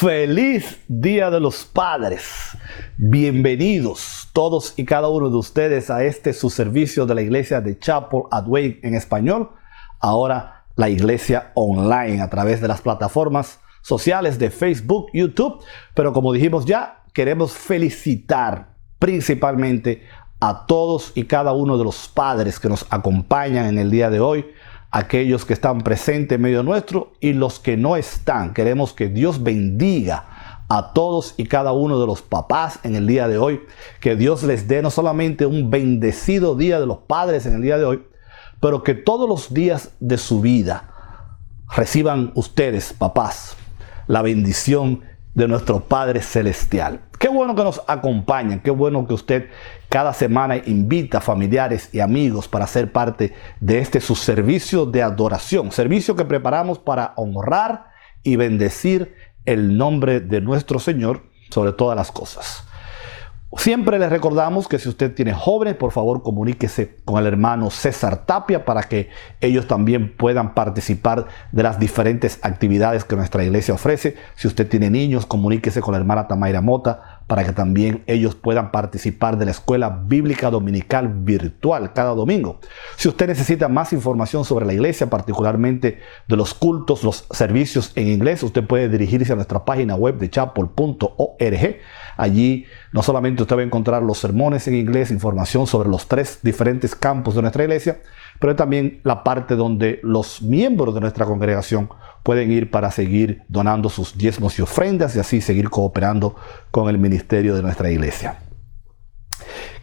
Feliz Día de los Padres. Bienvenidos todos y cada uno de ustedes a su servicio de la iglesia de Chapel at Wake en español. Ahora la iglesia online a través de las plataformas sociales de Facebook, YouTube. Pero como dijimos ya, queremos felicitar principalmente a todos y cada uno de los padres que nos acompañan en el día de hoy. Aquellos que están presentes en medio nuestro y los que no están. Queremos que Dios bendiga a todos y cada uno de los papás en el día de hoy. Que Dios les dé no solamente un bendecido día de los padres en el día de hoy, pero que todos los días de su vida reciban ustedes, papás, la bendición de nuestro Padre Celestial. Qué bueno que nos acompañan, qué bueno que usted cada semana invita a familiares y amigos para ser parte de su servicio de adoración, servicio que preparamos para honrar y bendecir el nombre de nuestro Señor sobre todas las cosas. Siempre les recordamos que si usted tiene jóvenes, por favor comuníquese con el hermano César Tapia para que ellos también puedan participar de las diferentes actividades que nuestra iglesia ofrece. Si usted tiene niños, comuníquese con la hermana Tamaira Mota para que también ellos puedan participar de la escuela bíblica dominical virtual cada domingo. Si usted necesita más información sobre la iglesia, particularmente de los cultos, los servicios en inglés, usted puede dirigirse a nuestra página web de chapel.org. Allí no solamente usted va a encontrar los sermones en inglés, información sobre los 3 diferentes campos de nuestra iglesia, pero también la parte donde los miembros de nuestra congregación pueden ir para seguir donando sus diezmos y ofrendas y así seguir cooperando con el ministerio de nuestra iglesia.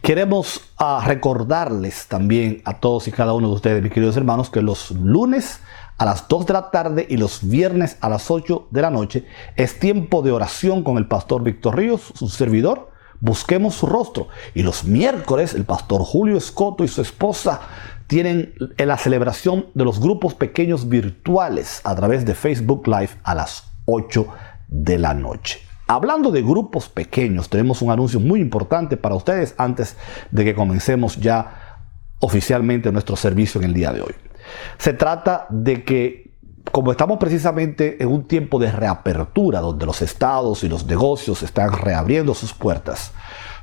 Queremos recordarles también a todos y cada uno de ustedes, mis queridos hermanos, que los lunes a las 2 de la tarde y los viernes a las 8 de la noche es tiempo de oración con el pastor Víctor Ríos, su servidor. Busquemos su rostro. Y los miércoles el pastor Julio Escoto y su esposa tienen la celebración de los grupos pequeños virtuales a través de Facebook Live a las 8 de la noche. Hablando de grupos pequeños, tenemos un anuncio muy importante para ustedes antes de que comencemos ya oficialmente nuestro servicio en el día de hoy. Se trata de que, como estamos precisamente en un tiempo de reapertura, donde los estados y los negocios están reabriendo sus puertas,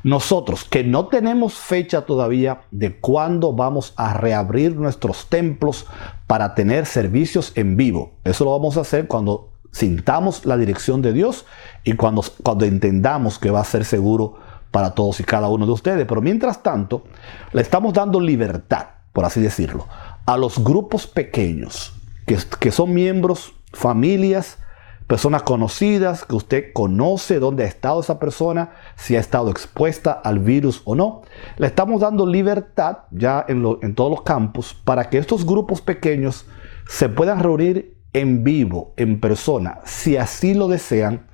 nosotros, que no tenemos fecha todavía de cuándo vamos a reabrir nuestros templos para tener servicios en vivo. Eso lo vamos a hacer cuando sintamos la dirección de Dios y cuando entendamos que va a ser seguro para todos y cada uno de ustedes. Pero mientras tanto, le estamos dando libertad, por así decirlo, a los grupos pequeños que son miembros, familias, personas conocidas, que usted conoce dónde ha estado esa persona, si ha estado expuesta al virus o no. Le estamos dando libertad ya en todos los campos para que estos grupos pequeños se puedan reunir en vivo, en persona, si así lo desean,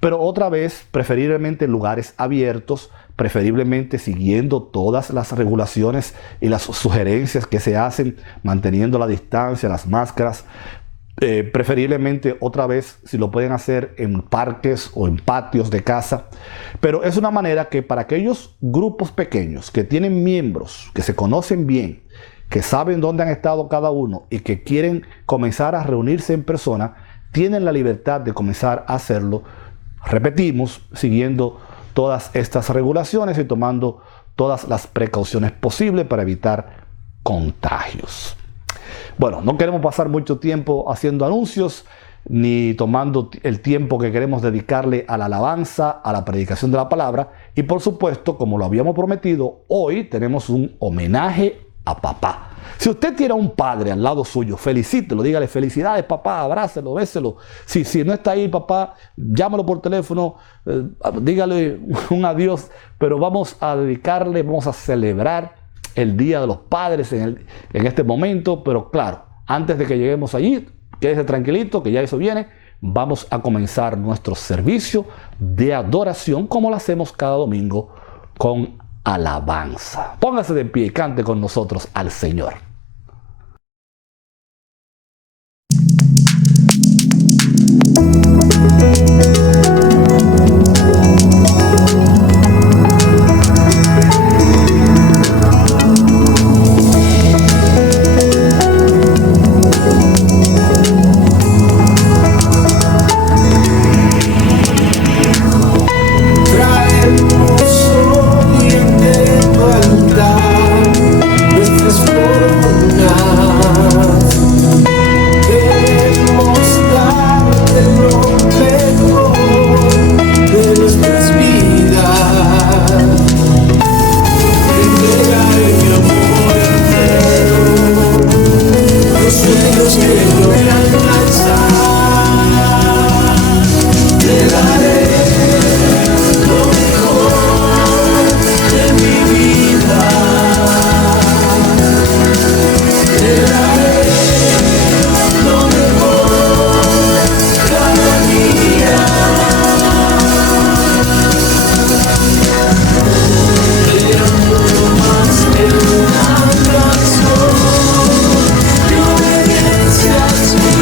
pero otra vez preferiblemente en lugares abiertos, preferiblemente siguiendo todas las regulaciones y las sugerencias que se hacen, manteniendo la distancia, las máscaras. Preferiblemente otra vez si lo pueden hacer en parques o en patios de casa, pero es una manera que para aquellos grupos pequeños que tienen miembros, que se conocen bien, que saben dónde han estado cada uno y que quieren comenzar a reunirse en persona, tienen la libertad de comenzar a hacerlo, repetimos, siguiendo todas estas regulaciones y tomando todas las precauciones posibles para evitar contagios. Bueno, no queremos pasar mucho tiempo haciendo anuncios ni tomando el tiempo que queremos dedicarle a la alabanza, a la predicación de la palabra. Y por supuesto, como lo habíamos prometido, hoy tenemos un homenaje a papá. Si usted tiene a un padre al lado suyo, felicítelo, dígale felicidades papá, abrácelo, béselo. Si no está ahí papá, llámalo por teléfono, dígale un adiós, pero vamos a dedicarle, vamos a celebrar el Día de los Padres en este momento, pero claro, antes de que lleguemos allí, quédese tranquilito que ya eso viene, vamos a comenzar nuestro servicio de adoración como lo hacemos cada domingo con alabanza. Póngase de pie y cante con nosotros al Señor. Dios que logré alcanzar. Te daré lo mejor de mi vida. Te daré lo mejor cada día. Quiero mucho más que una canción de obediencia a ti.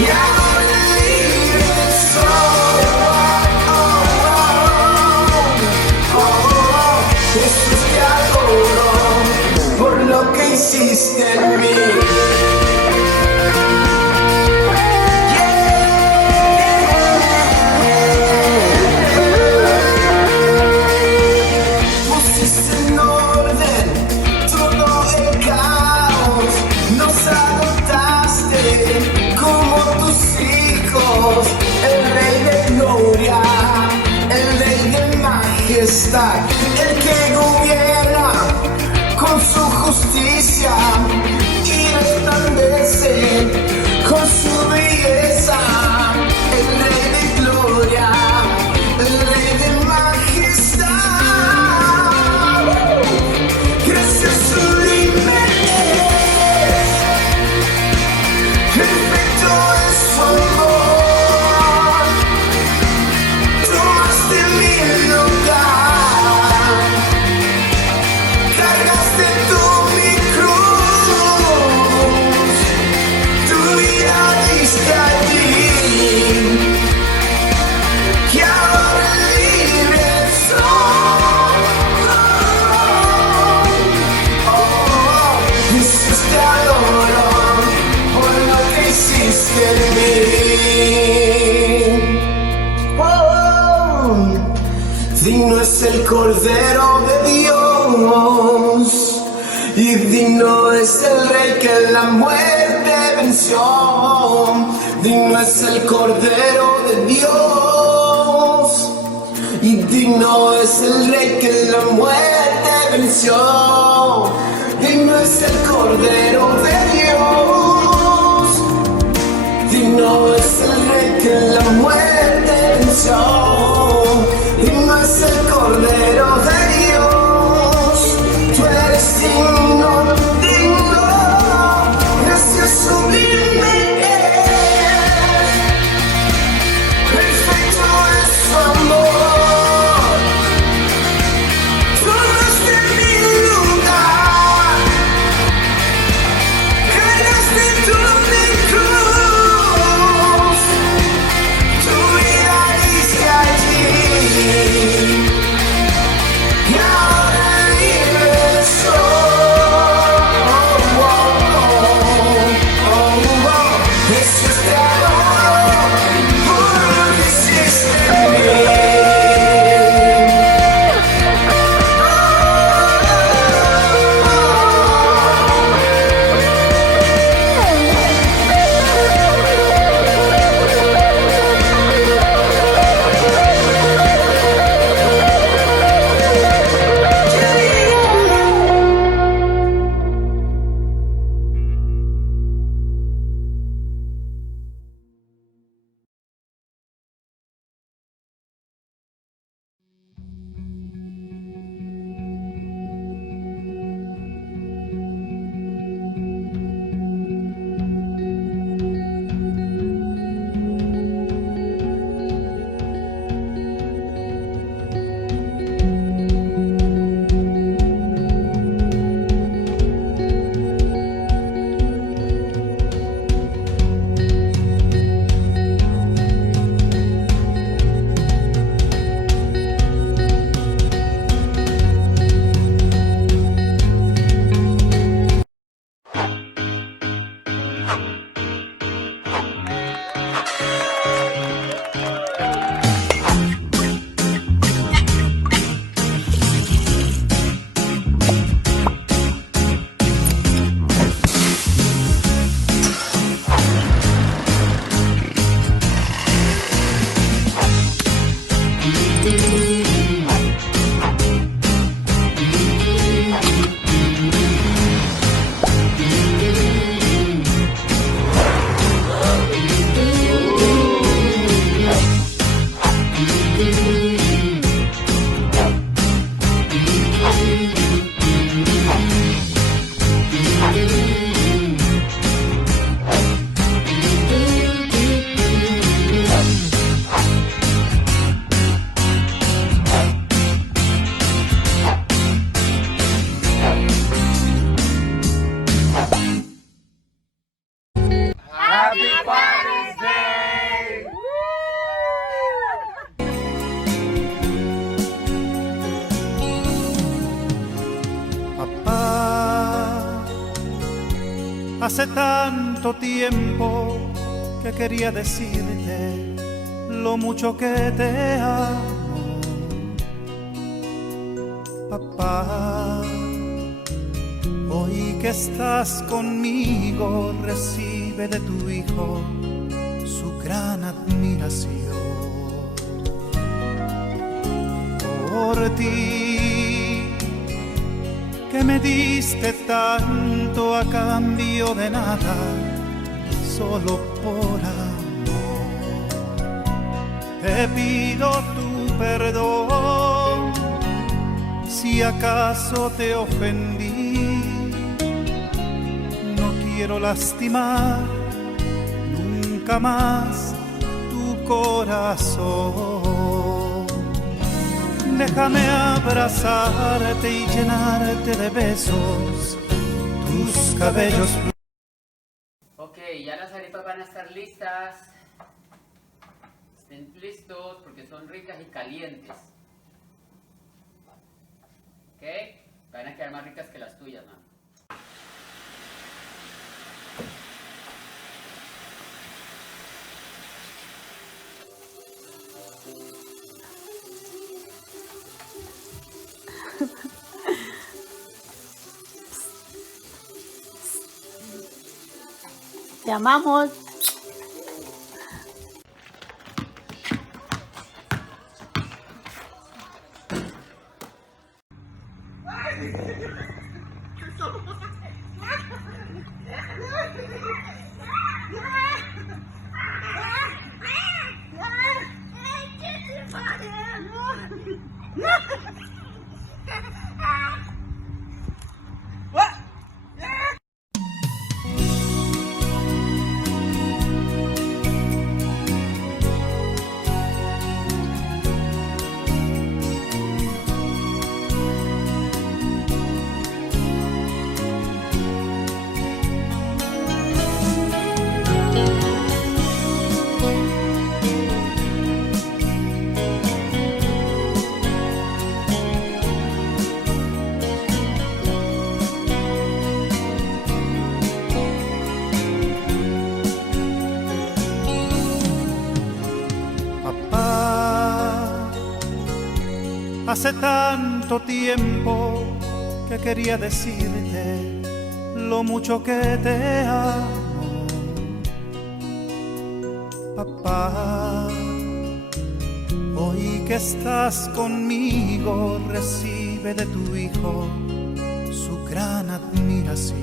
y ahora libre soy. Jesús, te adoro por lo que hiciste en mí. Pusiste en orden todo el caos, nos adoptaste como tus hijos, el Rey de gloria, el Rey de majestad, el que gobierna con su justicia y resplandece con su belleza, el Rey de gloria, el Rey de majestad. Gracias sublime es, perfecto es su amor, tomaste mi lugar, cargaste tú mi cruz, tu vida diste allí, y ahora libre soy. Jesús, te adoro por lo que hiciste en mí. Digno es el Cordero de Dios, y digno es el Rey que la muerte venció. Digno es el Cordero de Dios, y digno es el Rey que la muerte venció. Digno es el Cordero de Dios, digno es el Rey que la muerte venció. Digno es el Cordero de Dios, tú eres digno, digno, gracias sublime es, perfecto es su amor, tomaste mi lugar, cargaste tú mi cruz, tu vida diste allí. Hace tanto tiempo que quería decirte lo mucho que te amo, papá. Hoy que estás conmigo, recibe de tu hijo su gran admiración. Por ti, que me diste tanto a cambio de nada, solo por amor. Te pido tu perdón si acaso te ofendí. No quiero lastimar nunca más tu corazón. Déjame abrazarte y llenarte de besos tus cabellos. Ok, ya las arepas van a estar listas. Estén listos porque son ricas y calientes. Ok, van a quedar más ricas que las tuyas, ¿no? Te amamos. Hace tanto tiempo que quería decirte lo mucho que te amo, papá. Hoy que estás conmigo, recibe de tu hijo su gran admiración.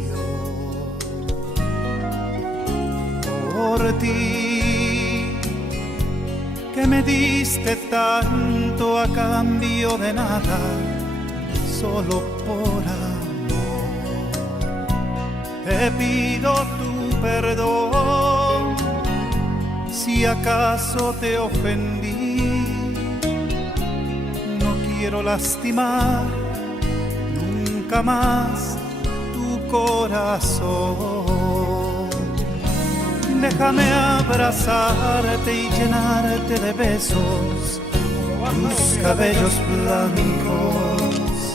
Por ti, que me diste tanto a cambio de nada, solo por amor. Te pido tu perdón si acaso te ofendí. No quiero lastimar nunca más tu corazón. Déjame abrazarte y llenarte de besos tus cabellos blancos,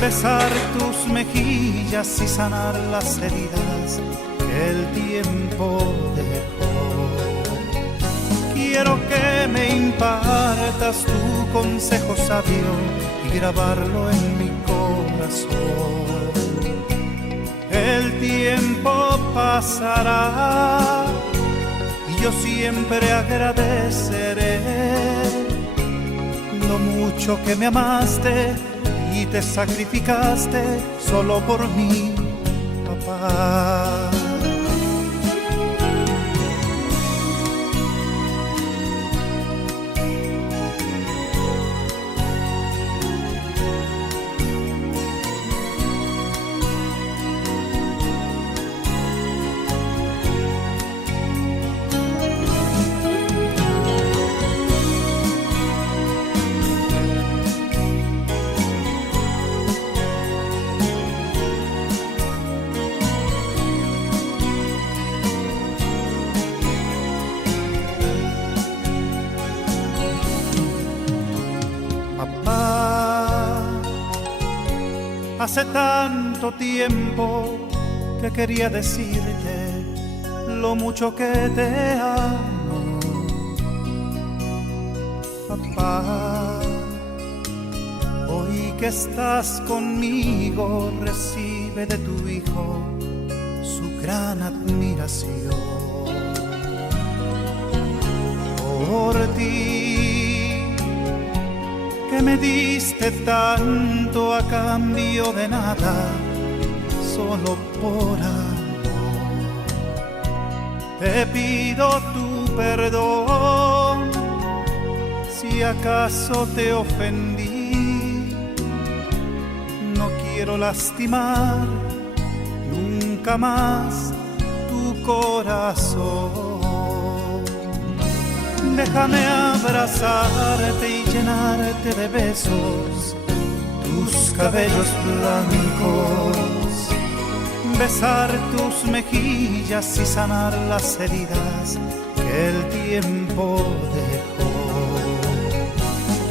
besar tus mejillas y sanar las heridas que el tiempo dejó. Quiero que me impartas tu consejo sabio y grabarlo en mi corazón. El tiempo pasará y yo siempre agradeceré lo mucho que me amaste y te sacrificaste solo por mí, papá. Hace tanto tiempo que quería decirte lo mucho que te amo, papá. Hoy que estás conmigo, recibe de tu hijo su gran admiración. Por ti, que me diste tanto a cambio de nada, solo por amor, te pido tu perdón si acaso te ofendí. No quiero lastimar nunca más tu corazón. Déjame abrazarte y llenarte de besos tus cabellos blancos, besar tus mejillas y sanar las heridas que el tiempo dejó.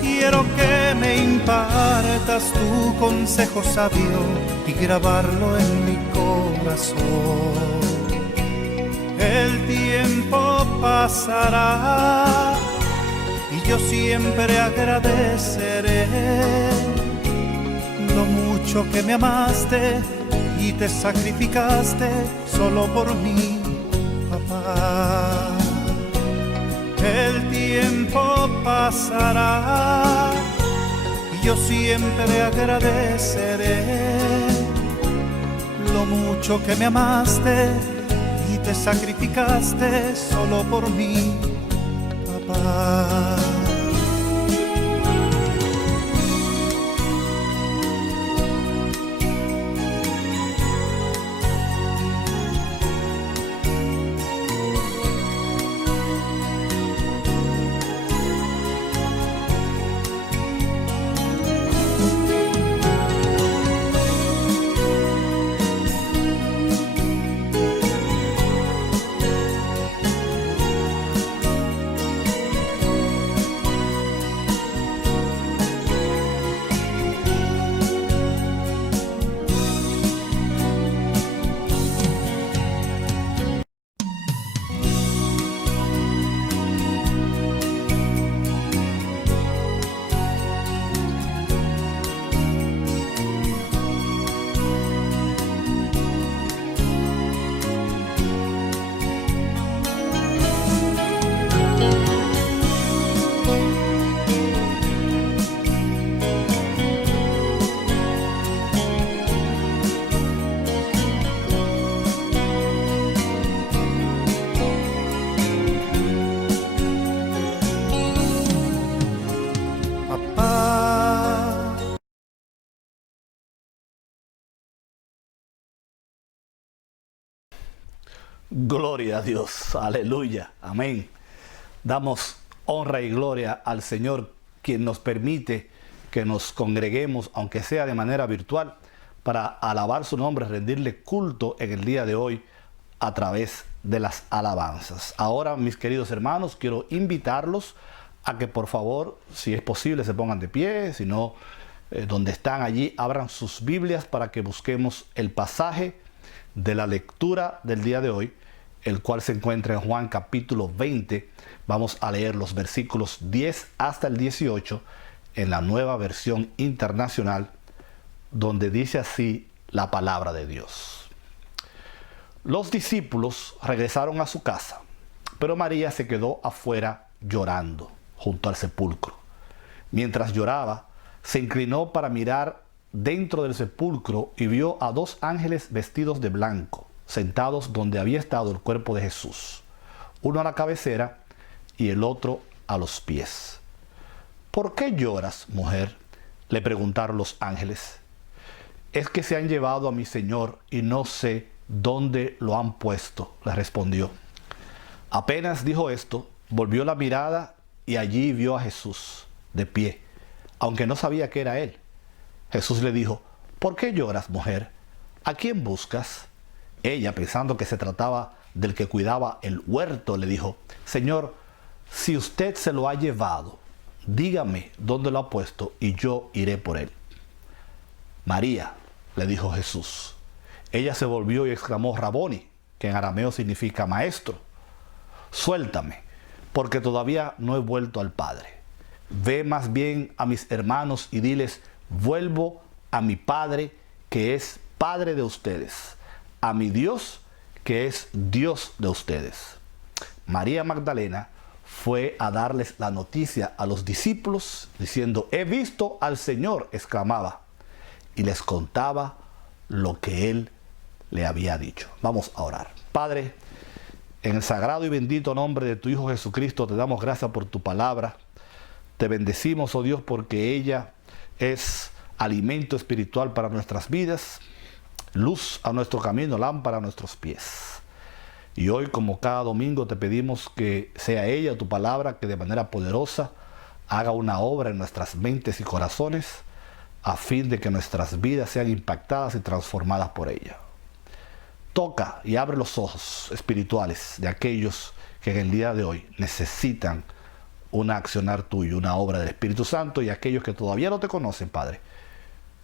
Quiero que me impartas tu consejo sabio y grabarlo en mi corazón. El tiempo pasará y yo siempre agradeceré lo mucho que me amaste y te sacrificaste solo por mí, papá. El tiempo pasará y yo siempre agradeceré lo mucho que me amaste y te sacrificaste solo por mí, papá. Gloria a Dios, aleluya, amén. Damos honra y gloria al Señor, quien nos permite que nos congreguemos, aunque sea de manera virtual, para alabar su nombre, rendirle culto en el día de hoy a través de las alabanzas. Ahora, mis queridos hermanos, quiero invitarlos a que por favor, si es posible, se pongan de pie, si no, donde están allí, abran sus Biblias para que busquemos el pasaje de la lectura del día de hoy, el cual se encuentra en Juan capítulo 20. Vamos a leer los versículos 10 hasta el 18 en la Nueva Versión Internacional, donde dice así la palabra de Dios. Los discípulos regresaron a su casa, pero María se quedó afuera llorando junto al sepulcro. Mientras lloraba, se inclinó para mirar dentro del sepulcro y vio a dos ángeles vestidos de blanco, sentados donde había estado el cuerpo de Jesús, uno a la cabecera y el otro a los pies. ¿Por qué lloras, mujer?, le preguntaron los ángeles. Es que se han llevado a mi Señor y no sé dónde lo han puesto, le respondió. Apenas dijo esto, volvió la mirada y allí vio a Jesús de pie, aunque no sabía que era él. Jesús le dijo, ¿por qué lloras, mujer? ¿A quién buscas? Ella, pensando que se trataba del que cuidaba el huerto, le dijo, Señor, si usted se lo ha llevado, dígame dónde lo ha puesto y yo iré por él. María, le dijo Jesús. Ella se volvió y exclamó: Raboni, que en arameo significa maestro. Suéltame, porque todavía no he vuelto al Padre. Ve más bien a mis hermanos y diles: vuelvo a mi Padre, que es Padre de ustedes, a mi Dios, que es Dios de ustedes. María Magdalena fue a darles la noticia a los discípulos, diciendo: he visto al Señor, exclamaba, y les contaba lo que Él le había dicho. Vamos a orar. Padre, en el sagrado y bendito nombre de tu Hijo Jesucristo, te damos gracias por tu palabra. Te bendecimos, oh Dios, porque ella es alimento espiritual para nuestras vidas, luz a nuestro camino, lámpara a nuestros pies. Y hoy, como cada domingo, te pedimos que sea ella, tu palabra, que de manera poderosa haga una obra en nuestras mentes y corazones, a fin de que nuestras vidas sean impactadas y transformadas por ella. Toca y abre los ojos espirituales de aquellos que en el día de hoy necesitan un accionar tuyo, una obra del Espíritu Santo, y aquellos que todavía no te conocen, Padre,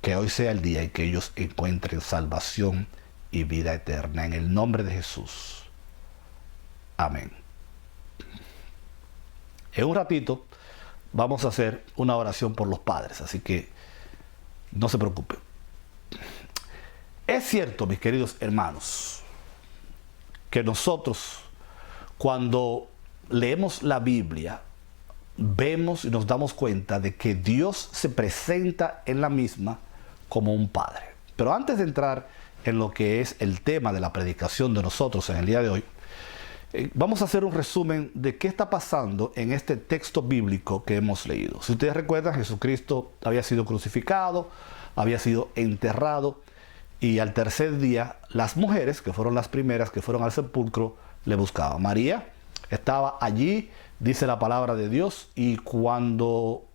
que hoy sea el día en que ellos encuentren salvación y vida eterna. En el nombre de Jesús. Amén. En un ratito vamos a hacer una oración por los padres, así que no se preocupen. Es cierto, mis queridos hermanos, que nosotros, cuando leemos la Biblia, vemos y nos damos cuenta de que Dios se presenta en la misma como un padre. Pero antes de entrar en lo que es el tema de la predicación de nosotros en el día de hoy, vamos a hacer un resumen de qué está pasando en este texto bíblico que hemos leído. Si ustedes recuerdan, Jesucristo había sido crucificado, había sido enterrado, y al tercer día las mujeres, que fueron las primeras que fueron al sepulcro, le buscaban. María estaba allí, dice la palabra de Dios, y cuando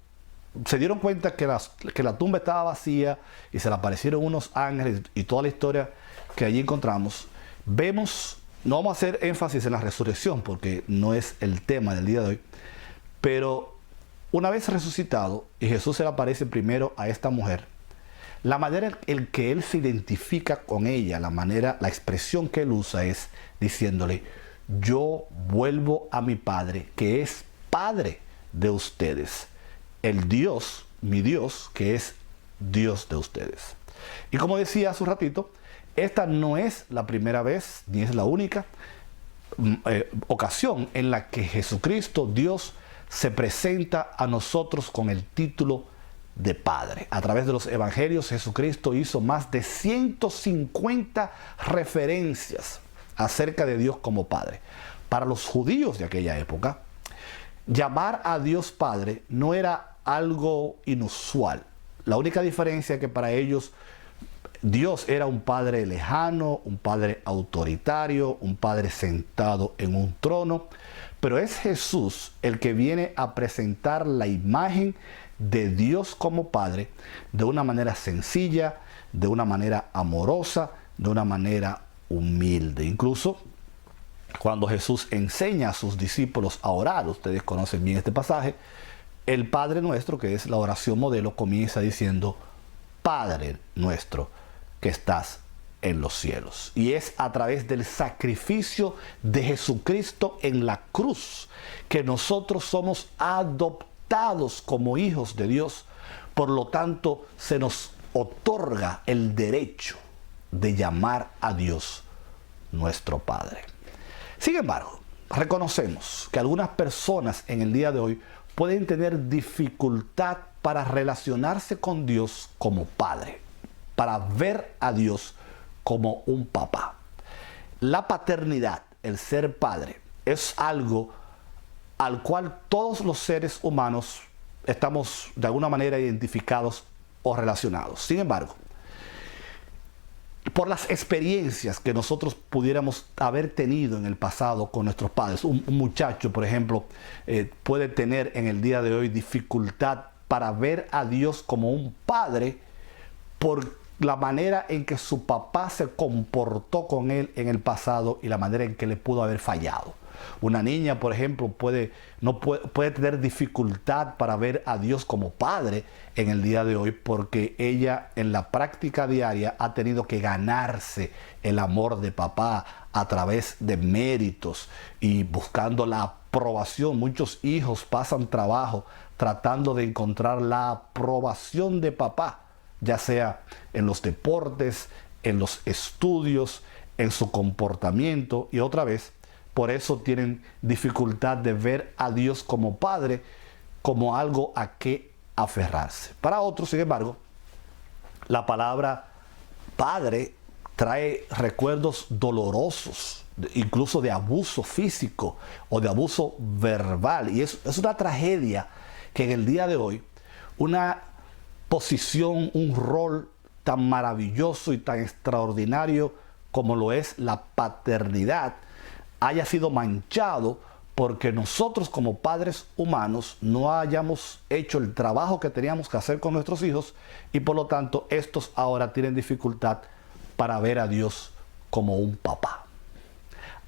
se dieron cuenta que la tumba estaba vacía y se le aparecieron unos ángeles y toda la historia que allí encontramos, vemos, no vamos a hacer énfasis en la resurrección porque no es el tema del día de hoy, pero una vez resucitado y Jesús se le aparece primero a esta mujer, la manera en que él se identifica con ella, la expresión que él usa es diciéndole: yo vuelvo a mi Padre, que es Padre de ustedes, el Dios, mi Dios, que es Dios de ustedes. Y como decía hace un ratito, esta no es la primera vez, ni es la única ocasión en la que Jesucristo, Dios, se presenta a nosotros con el título de Padre. A través de los evangelios, Jesucristo hizo más de 150 referencias acerca de Dios como Padre. Para los judíos de aquella época, llamar a Dios Padre no era algo inusual. La única diferencia es que para ellos Dios era un Padre lejano, un Padre autoritario, un Padre sentado en un trono, pero es Jesús el que viene a presentar la imagen de Dios como Padre de una manera sencilla, de una manera amorosa, de una manera humilde. Incluso cuando Jesús enseña a sus discípulos a orar, ustedes conocen bien este pasaje, el Padre Nuestro, que es la oración modelo, comienza diciendo: Padre nuestro que estás en los cielos. Y es a través del sacrificio de Jesucristo en la cruz que nosotros somos adoptados como hijos de Dios. Por lo tanto, se nos otorga el derecho de llamar a Dios nuestro Padre. Sin embargo, reconocemos que algunas personas en el día de hoy pueden tener dificultad para relacionarse con Dios como Padre, para ver a Dios como un papá. La paternidad, el ser padre, es algo al cual todos los seres humanos estamos de alguna manera identificados o relacionados. Sin embargo, por las experiencias que nosotros pudiéramos haber tenido en el pasado con nuestros padres, un muchacho, por ejemplo, puede tener en el día de hoy dificultad para ver a Dios como un padre por la manera en que su papá se comportó con él en el pasado y la manera en que le pudo haber fallado. Una niña, por ejemplo, puede tener dificultad para ver a Dios como Padre en el día de hoy porque ella en la práctica diaria ha tenido que ganarse el amor de papá a través de méritos y buscando la aprobación. Muchos hijos pasan trabajo tratando de encontrar la aprobación de papá, ya sea en los deportes, en los estudios, en su comportamiento, y otra vez, por eso tienen dificultad de ver a Dios como Padre, como algo a que aferrarse. Para otros, sin embargo, la palabra Padre trae recuerdos dolorosos, incluso de abuso físico o de abuso verbal, y es una tragedia que en el día de hoy una posición, un rol tan maravilloso y tan extraordinario como lo es la paternidad haya sido manchado porque nosotros como padres humanos no hayamos hecho el trabajo que teníamos que hacer con nuestros hijos, y por lo tanto estos ahora tienen dificultad para ver a Dios como un papá.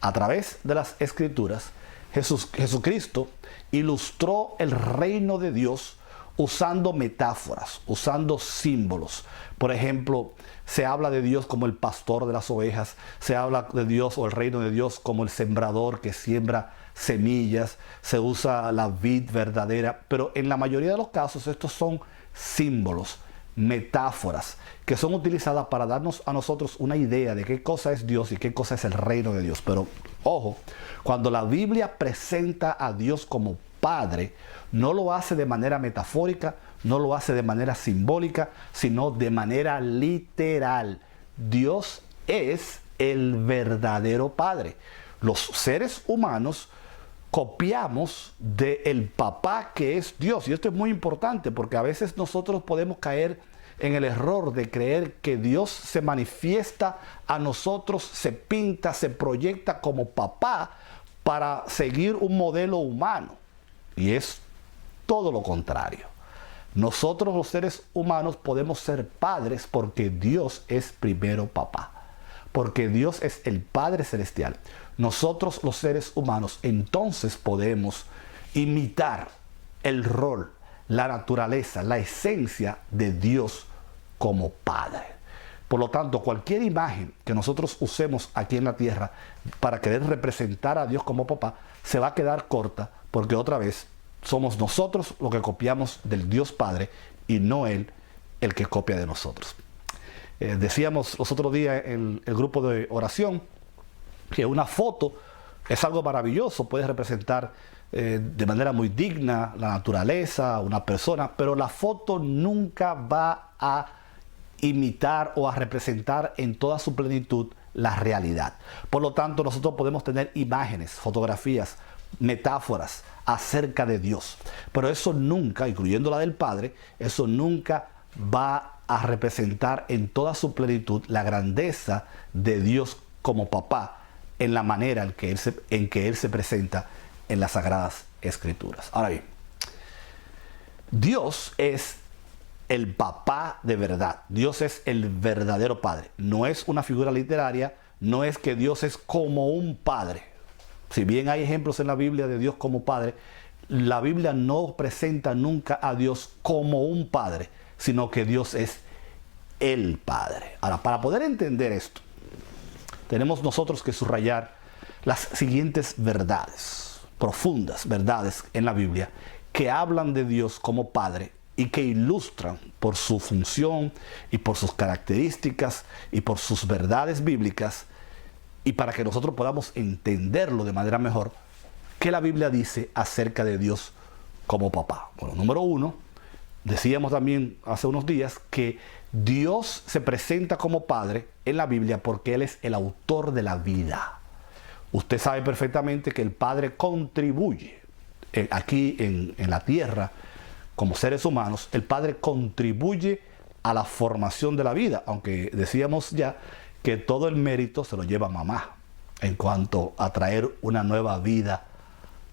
A través de las Escrituras, Jesucristo ilustró el reino de Dios usando metáforas, usando símbolos. Por ejemplo, se habla de Dios como el pastor de las ovejas, se habla de Dios o el reino de Dios como el sembrador que siembra semillas, se usa la vid verdadera, pero en la mayoría de los casos estos son símbolos, metáforas que son utilizadas para darnos a nosotros una idea de qué cosa es Dios y qué cosa es el reino de Dios. Pero ojo, cuando la Biblia presenta a Dios como Padre, no lo hace de manera metafórica, no lo hace de manera simbólica, sino de manera literal. Dios es el verdadero Padre. Los seres humanos copiamos del papá que es Dios. Y esto es muy importante porque a veces nosotros podemos caer en el error de creer que Dios se manifiesta a nosotros, se pinta, se proyecta como papá para seguir un modelo humano. Y es todo lo contrario. Nosotros los seres humanos podemos ser padres porque Dios es primero papá. Porque Dios es el Padre Celestial. Nosotros los seres humanos entonces podemos imitar el rol, la naturaleza, la esencia de Dios como Padre. Por lo tanto, cualquier imagen que nosotros usemos aquí en la tierra para querer representar a Dios como papá, se va a quedar corta porque otra vez somos nosotros los que copiamos del Dios Padre y no Él el que copia de nosotros. Decíamos los otros días en el grupo de oración que una foto es algo maravilloso, puede representar de manera muy digna la naturaleza, una persona, pero la foto nunca va a imitar o a representar en toda su plenitud la realidad. Por lo tanto, nosotros podemos tener imágenes, fotografías, metáforas acerca de Dios, pero eso nunca, incluyendo la del Padre, eso nunca va a representar en toda su plenitud la grandeza de Dios como papá en la manera en que Él se presenta en las Sagradas Escrituras. Ahora bien, Dios es el papá de verdad. Dios es el verdadero Padre. No es una figura literaria, no es que Dios es como un padre. Si bien hay ejemplos en la Biblia de Dios como Padre, la Biblia no presenta nunca a Dios como un padre, sino que Dios es el Padre. Ahora, para poder entender esto, tenemos nosotros que subrayar las siguientes verdades, profundas verdades en la Biblia, que hablan de Dios como Padre y que ilustran por su función y por sus características y por sus verdades bíblicas, y para que nosotros podamos entenderlo de manera mejor, ¿qué la Biblia dice acerca de Dios como papá? Bueno, número uno, decíamos también hace unos días que Dios se presenta como Padre en la Biblia porque Él es el autor de la vida. Usted sabe perfectamente que el Padre contribuye aquí en la tierra, como seres humanos, el Padre contribuye a la formación de la vida, aunque decíamos ya que todo el mérito se lo lleva mamá en cuanto a traer una nueva vida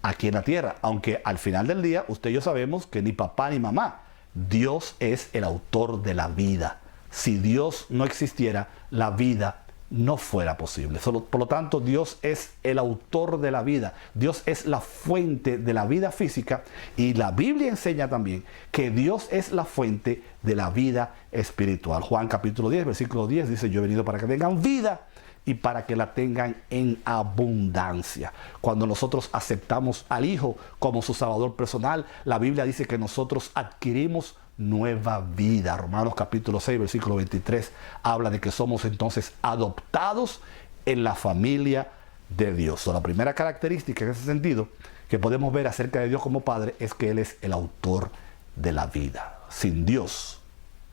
aquí en la tierra, aunque al final del día usted y yo sabemos que ni papá ni mamá, Dios es el autor de la vida. Si Dios no existiera, la vida no fuera posible. Por lo tanto, Dios es el autor de la vida. Dios es la fuente de la vida física, y la Biblia enseña también que Dios es la fuente de la vida espiritual. Juan capítulo 10, versículo 10 dice: yo he venido para que tengan vida y para que la tengan en abundancia. Cuando nosotros aceptamos al Hijo como su Salvador personal, la Biblia dice que nosotros adquirimos nueva vida. Romanos capítulo 6, versículo 23 habla de que somos entonces adoptados en la familia de Dios. La primera característica en ese sentido que podemos ver acerca de Dios como Padre es que Él es el autor de la vida. Sin Dios,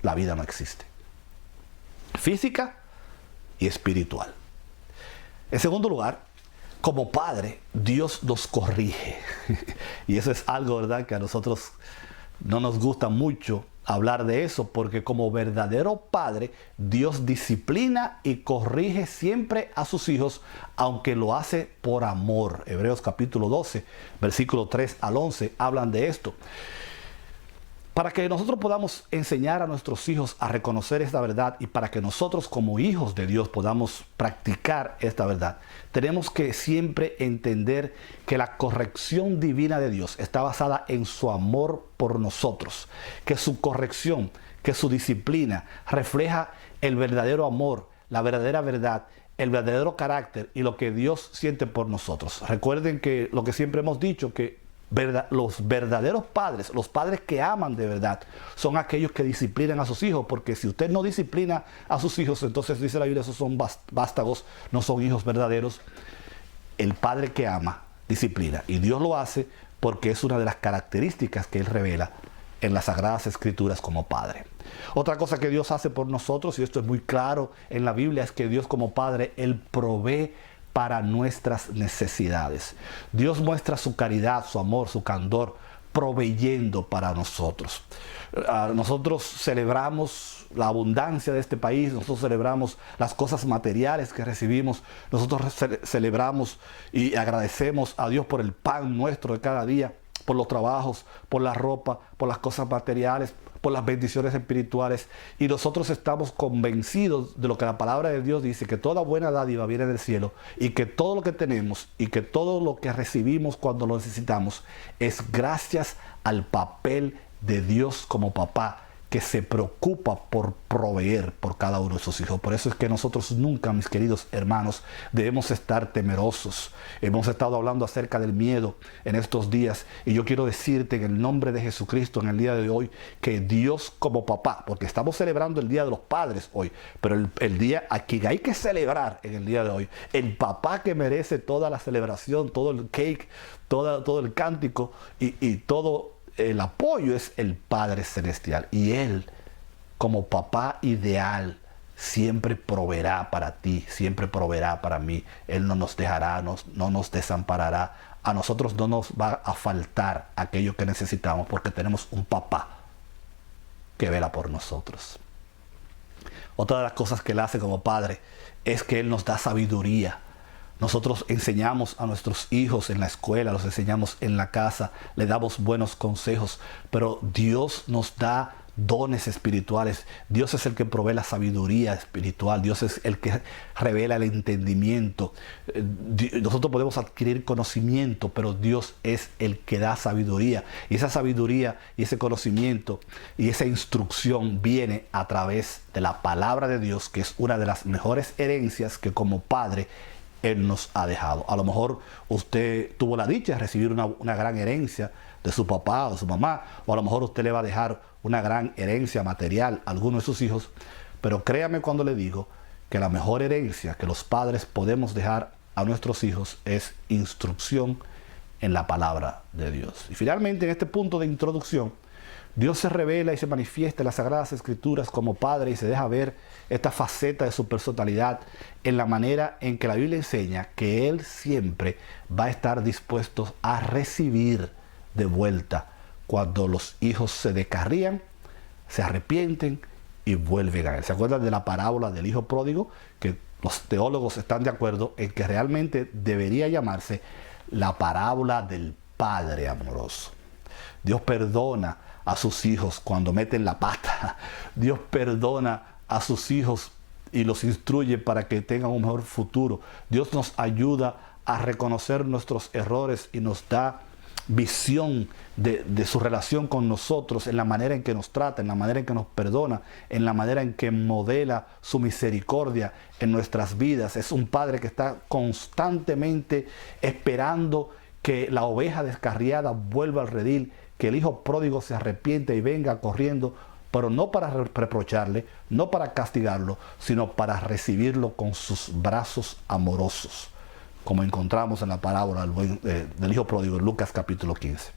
la vida no existe, física y espiritual. En segundo lugar, como Padre, Dios nos corrige. Y eso es algo, ¿verdad?, que a nosotros no nos gusta mucho hablar de eso, porque como verdadero Padre, Dios disciplina y corrige siempre a sus hijos, aunque lo hace por amor. Hebreos capítulo 12, versículo 3 al 11 hablan de esto. Para que nosotros podamos enseñar a nuestros hijos a reconocer esta verdad, y para que nosotros como hijos de Dios podamos practicar esta verdad, tenemos que siempre entender que la corrección divina de Dios está basada en su amor por nosotros, que su corrección, que su disciplina refleja el verdadero amor, la verdadera verdad, el verdadero carácter y lo que Dios siente por nosotros. Recuerden que lo que siempre hemos dicho, que los verdaderos padres, los padres que aman de verdad, son aquellos que disciplinan a sus hijos, porque si usted no disciplina a sus hijos, entonces dice la Biblia, esos son vástagos, no son hijos verdaderos. El padre que ama disciplina, y Dios lo hace porque es una de las características que Él revela en las Sagradas Escrituras como Padre. Otra cosa que Dios hace por nosotros, y esto es muy claro en la Biblia, es que Dios como Padre, Él provee para nuestras necesidades. Dios muestra su caridad, su amor, su candor, proveyendo para nosotros. Nosotros celebramos la abundancia de este país, nosotros celebramos las cosas materiales que recibimos, nosotros celebramos y agradecemos a Dios por el pan nuestro de cada día, por los trabajos, por la ropa, por las cosas materiales, por las bendiciones espirituales, y nosotros estamos convencidos de lo que la palabra de Dios dice, que toda buena dádiva viene del cielo, y que todo lo que tenemos y que todo lo que recibimos cuando lo necesitamos es gracias al papel de Dios como papá, que se preocupa por proveer por cada uno de sus hijos. Por eso es que nosotros nunca, mis queridos hermanos, debemos estar temerosos. Hemos estado hablando acerca del miedo en estos días, y yo quiero decirte en el nombre de Jesucristo en el día de hoy, que Dios como papá, porque estamos celebrando el Día de los Padres hoy, pero el día aquí hay que celebrar en el día de hoy, el papá que merece toda la celebración, todo el cake, todo el cántico y todo el apoyo, es el Padre Celestial. Y Él, como papá ideal, siempre proveerá para ti, siempre proveerá para mí. Él no nos dejará, no nos desamparará. A nosotros no nos va a faltar aquello que necesitamos, porque tenemos un papá que vela por nosotros. Otra de las cosas que Él hace como Padre es que Él nos da sabiduría. Nosotros enseñamos a nuestros hijos en la escuela, los enseñamos en la casa, le damos buenos consejos, pero Dios nos da dones espirituales. Dios es el que provee la sabiduría espiritual. Dios es el que revela el entendimiento. Nosotros podemos adquirir conocimiento, pero Dios es el que da sabiduría. Y esa sabiduría y ese conocimiento y esa instrucción viene a través de la palabra de Dios, que es una de las mejores herencias que como Padre Él nos ha dejado. A lo mejor usted tuvo la dicha de recibir una gran herencia de su papá o de su mamá, o a lo mejor usted le va a dejar una gran herencia material a alguno de sus hijos, pero créame cuando le digo que la mejor herencia que los padres podemos dejar a nuestros hijos es instrucción en la palabra de Dios. Y finalmente, en este punto de introducción, Dios se revela y se manifiesta en las Sagradas Escrituras como Padre, y se deja ver esta faceta de su personalidad en la manera en que la Biblia enseña que Él siempre va a estar dispuesto a recibir de vuelta cuando los hijos se descarrían, se arrepienten y vuelven a Él. ¿Se acuerdan de la parábola del hijo pródigo? Que los teólogos están de acuerdo en que realmente debería llamarse la parábola del Padre amoroso. Dios perdona a sus hijos cuando meten la pata. Dios perdona a sus hijos y los instruye para que tengan un mejor futuro. Dios nos ayuda a reconocer nuestros errores y nos da visión de su relación con nosotros, en la manera en que nos trata, en la manera en que nos perdona, en la manera en que modela su misericordia en nuestras vidas. Es un padre que está constantemente esperando que la oveja descarriada vuelva al redil, que el hijo pródigo se arrepiente y venga corriendo, pero no para reprocharle, no para castigarlo, sino para recibirlo con sus brazos amorosos, como encontramos en la parábola del hijo pródigo en Lucas capítulo 15.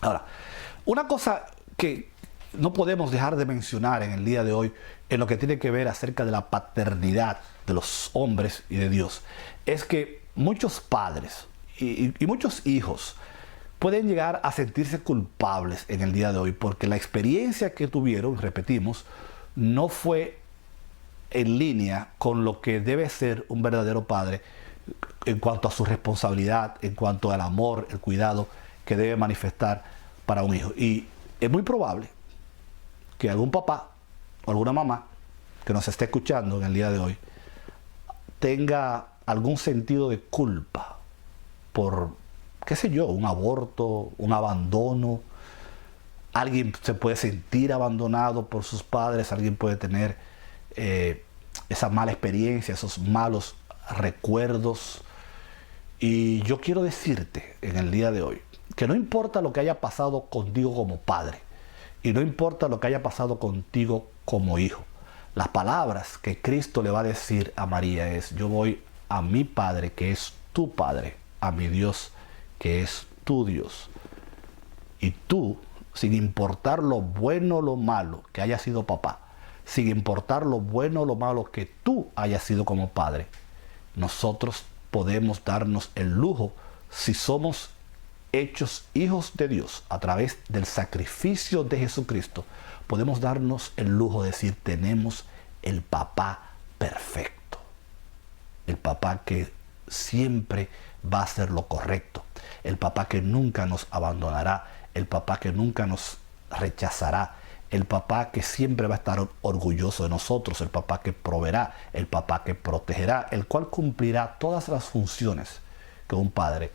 Ahora, una cosa que no podemos dejar de mencionar en el día de hoy, en lo que tiene que ver acerca de la paternidad de los hombres y de Dios, es que muchos padres y muchos hijos pueden llegar a sentirse culpables en el día de hoy, porque la experiencia que tuvieron, repetimos, no fue en línea con lo que debe ser un verdadero padre en cuanto a su responsabilidad, en cuanto al amor, el cuidado que debe manifestar para un hijo. Y es muy probable que algún papá o alguna mamá que nos esté escuchando en el día de hoy tenga algún sentido de culpa por, qué sé yo, un aborto, un abandono. Alguien se puede sentir abandonado por sus padres, alguien puede tener esa mala experiencia, esos malos recuerdos. Y yo quiero decirte en el día de hoy que no importa lo que haya pasado contigo como padre y no importa lo que haya pasado contigo como hijo, las palabras que Cristo le va a decir a María es: yo voy a mi Padre que es tu Padre, a mi Dios que es tu Dios. Y tú, sin importar lo bueno o lo malo que haya sido papá, sin importar lo bueno o lo malo que tú hayas sido como padre, nosotros podemos darnos el lujo, si somos hechos hijos de Dios a través del sacrificio de Jesucristo, podemos darnos el lujo de decir: tenemos el papá perfecto, el papá que siempre va a hacer lo correcto, el papá que nunca nos abandonará, el papá que nunca nos rechazará, el papá que siempre va a estar orgulloso de nosotros, el papá que proveerá, el papá que protegerá, el cual cumplirá todas las funciones que un padre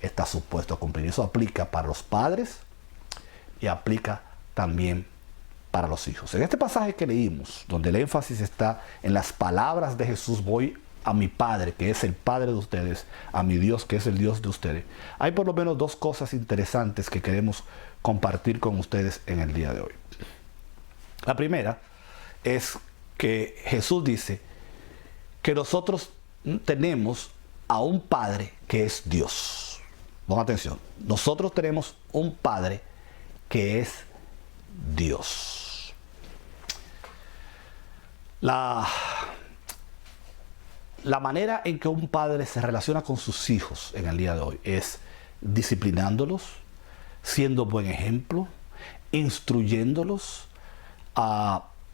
está supuesto a cumplir. Eso aplica para los padres y aplica también para los hijos. En este pasaje que leímos, donde el énfasis está en las palabras de Jesús: voy a mi Padre, que es el Padre de ustedes, a mi Dios, que es el Dios de ustedes, hay por lo menos dos cosas interesantes que queremos compartir con ustedes en el día de hoy. La primera es que Jesús dice que nosotros tenemos a un Padre que es Dios. Pongan atención, nosotros tenemos un Padre que es Dios. La manera en que un padre se relaciona con sus hijos en el día de hoy es disciplinándolos, siendo buen ejemplo, instruyéndolos,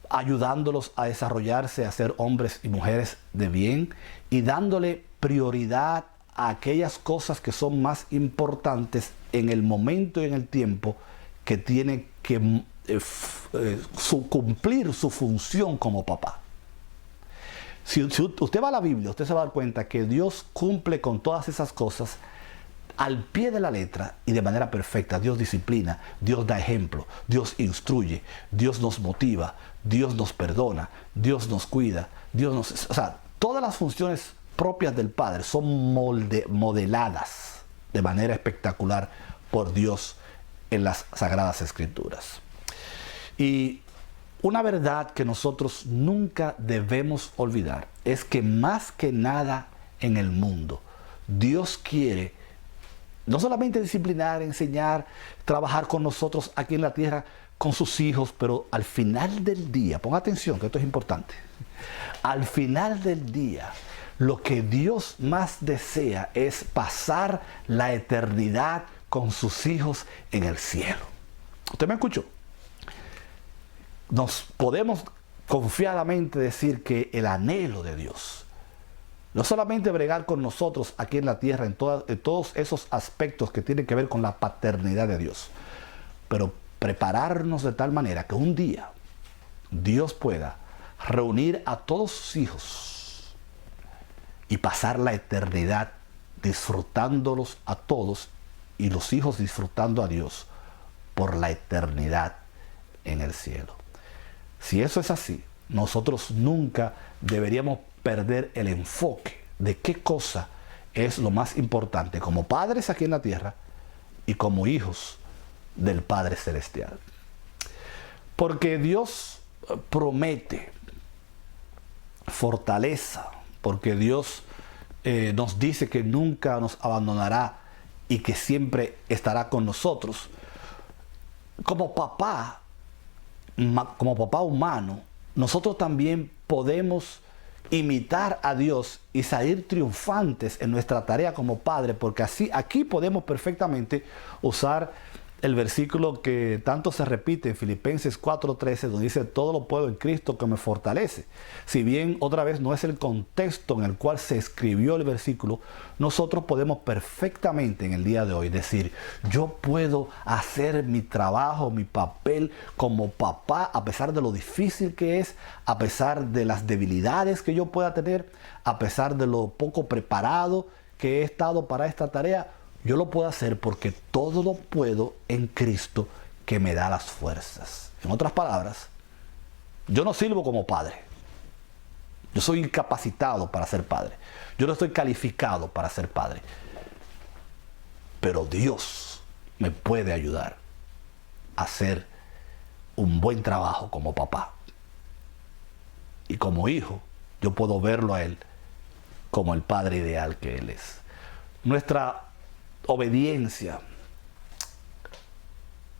ayudándolos a desarrollarse, a ser hombres y mujeres de bien, y dándole prioridad a aquellas cosas que son más importantes en el momento y en el tiempo que tiene que cumplir su función como papá. Si usted va a la Biblia, usted se va a dar cuenta que Dios cumple con todas esas cosas al pie de la letra y de manera perfecta. Dios disciplina, Dios da ejemplo, Dios instruye, Dios nos motiva, Dios nos perdona, Dios nos cuida, o sea, todas las funciones propias del Padre son modeladas de manera espectacular por Dios en las Sagradas Escrituras. Y una verdad que nosotros nunca debemos olvidar es que más que nada en el mundo, Dios quiere no solamente disciplinar, enseñar, trabajar con nosotros aquí en la tierra, con sus hijos, pero al final del día, ponga atención que esto es importante, al final del día, lo que Dios más desea es pasar la eternidad con sus hijos en el cielo. ¿Usted me escuchó? Nos podemos confiadamente decir que el anhelo de Dios no solamente bregar con nosotros aquí en la tierra en todos esos aspectos que tienen que ver con la paternidad de Dios, pero prepararnos de tal manera que un día Dios pueda reunir a todos sus hijos y pasar la eternidad disfrutándolos a todos y los hijos disfrutando a Dios por la eternidad en el cielo. Si eso es así, nosotros nunca deberíamos perder el enfoque de qué cosa es lo más importante como padres aquí en la tierra y como hijos del Padre Celestial. Porque Dios promete fortaleza, porque Dios nos dice que nunca nos abandonará y que siempre estará con nosotros. Como papá humano, nosotros también podemos imitar a Dios y salir triunfantes en nuestra tarea como padre, porque así aquí podemos perfectamente usar el versículo que tanto se repite en Filipenses 4:13, donde dice: todo lo puedo en Cristo que me fortalece. Si bien otra vez no es el contexto en el cual se escribió el versículo, nosotros podemos perfectamente en el día de hoy decir: yo puedo hacer mi trabajo, mi papel como papá, a pesar de lo difícil que es, a pesar de las debilidades que yo pueda tener, a pesar de lo poco preparado que he estado para esta tarea. Yo lo puedo hacer porque todo lo puedo en Cristo que me da las fuerzas. En otras palabras, yo no sirvo como padre. Yo soy incapacitado para ser padre. Yo no estoy calificado para ser padre. Pero Dios me puede ayudar a hacer un buen trabajo como papá. Y como hijo, yo puedo verlo a Él como el padre ideal que Él es. Nuestra obediencia,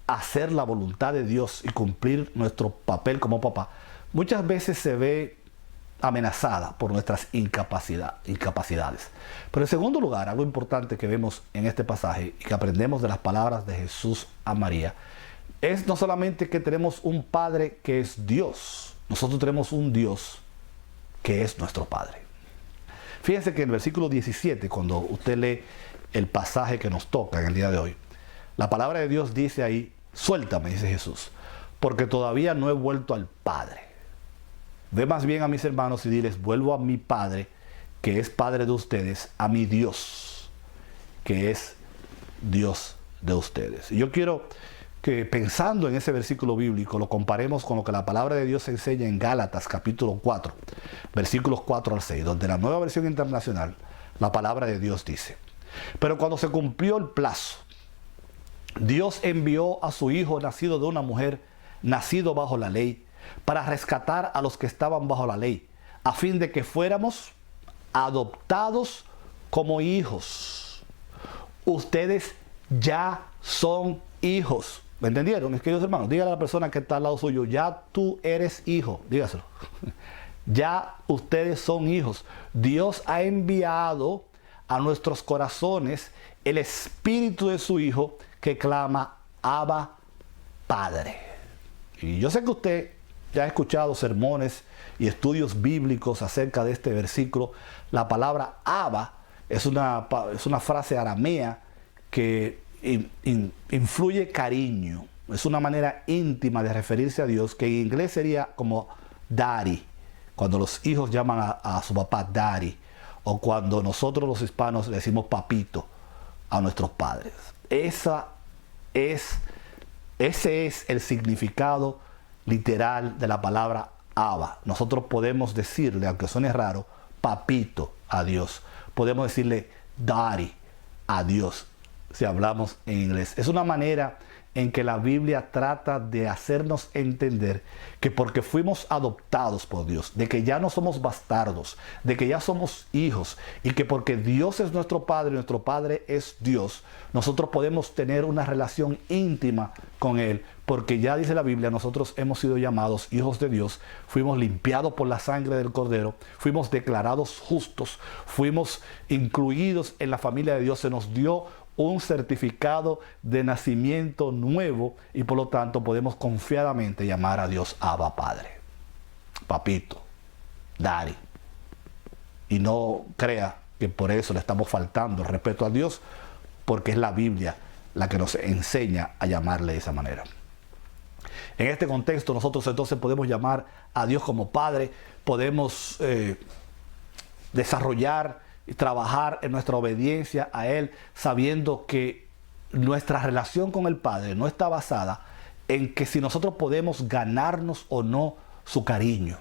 hacer la voluntad de Dios y cumplir nuestro papel como papá, muchas veces se ve amenazada por nuestras incapacidades. Pero en segundo lugar, algo importante que vemos en este pasaje y que aprendemos de las palabras de Jesús a María, es no solamente que tenemos un Padre que es Dios, nosotros tenemos un Dios que es nuestro Padre. Fíjense que en el versículo 17, cuando usted lee el pasaje que nos toca en el día de hoy, la palabra de Dios dice ahí: suéltame, dice Jesús, porque todavía no he vuelto al Padre. Ve más bien a mis hermanos y diles: vuelvo a mi Padre, que es Padre de ustedes, a mi Dios, que es Dios de ustedes. Y yo quiero que, pensando en ese versículo bíblico, lo comparemos con lo que la palabra de Dios enseña en Gálatas capítulo 4, versículos 4 al 6, donde la Nueva Versión Internacional, la palabra de Dios dice: pero cuando se cumplió el plazo, Dios envió a su Hijo nacido de una mujer, nacido bajo la ley, para rescatar a los que estaban bajo la ley, a fin de que fuéramos adoptados como hijos. Ustedes ya son hijos. ¿Me entendieron, mis queridos hermanos? Dígale a la persona que está al lado suyo: ya tú eres hijo. Dígaselo. Ya ustedes son hijos. Dios ha enviado a nuestros corazones el espíritu de su Hijo que clama: Abba, Padre. Y yo sé que usted ya ha escuchado sermones y estudios bíblicos acerca de este versículo. La palabra Abba es una frase aramea que influye cariño. Es una manera íntima de referirse a Dios, que en inglés sería como daddy, cuando los hijos llaman a su papá daddy, o cuando nosotros los hispanos le decimos papito a nuestros padres. Ese es el significado literal de la palabra Abba. Nosotros podemos decirle, aunque suene raro, papito a Dios. Podemos decirle daddy a Dios si hablamos en inglés. Es una manera en que la Biblia trata de hacernos entender que porque fuimos adoptados por Dios, de que ya no somos bastardos, de que ya somos hijos, y que porque Dios es nuestro Padre y nuestro Padre es Dios, nosotros podemos tener una relación íntima con Él, porque ya dice la Biblia, nosotros hemos sido llamados hijos de Dios, fuimos limpiados por la sangre del Cordero, fuimos declarados justos, fuimos incluidos en la familia de Dios, se nos dio un certificado de nacimiento nuevo, y por lo tanto podemos confiadamente llamar a Dios Abba, Padre, papito, daddy. Y no crea que por eso le estamos faltando el respeto a Dios, porque es la Biblia la que nos enseña a llamarle de esa manera. En este contexto nosotros entonces podemos llamar a Dios como Padre, podemos desarrollar y trabajar en nuestra obediencia a Él, sabiendo que nuestra relación con el Padre no está basada en que si nosotros podemos ganarnos o no su cariño,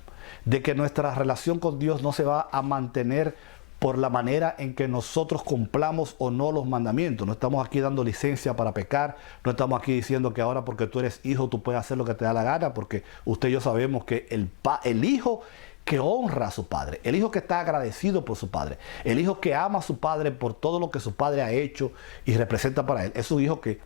de que nuestra relación con Dios no se va a mantener por la manera en que nosotros cumplamos o no los mandamientos. No estamos aquí dando licencia para pecar, no estamos aquí diciendo que ahora porque tú eres hijo tú puedes hacer lo que te da la gana, porque usted y yo sabemos que el hijo que honra a su padre, el hijo que está agradecido por su padre, el hijo que ama a su padre por todo lo que su padre ha hecho y representa para él, es un hijo que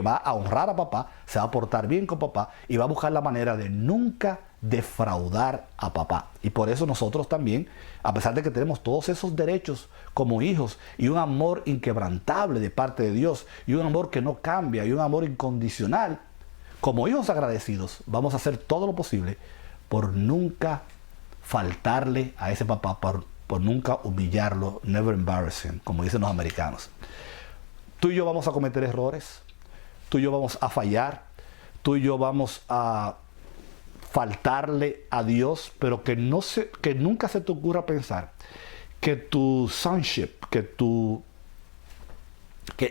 va a honrar a papá, se va a portar bien con papá y va a buscar la manera de nunca defraudar a papá. Y por eso nosotros también, a pesar de que tenemos todos esos derechos como hijos y un amor inquebrantable de parte de Dios y un amor que no cambia y un amor incondicional, como hijos agradecidos vamos a hacer todo lo posible por nunca faltarle a ese papá, por nunca humillarlo, never embarrass him, como dicen los americanos. Tú y yo vamos a cometer errores, tú y yo vamos a fallar, tú y yo vamos a faltarle a Dios, pero que nunca se te ocurra pensar que tu sonship, que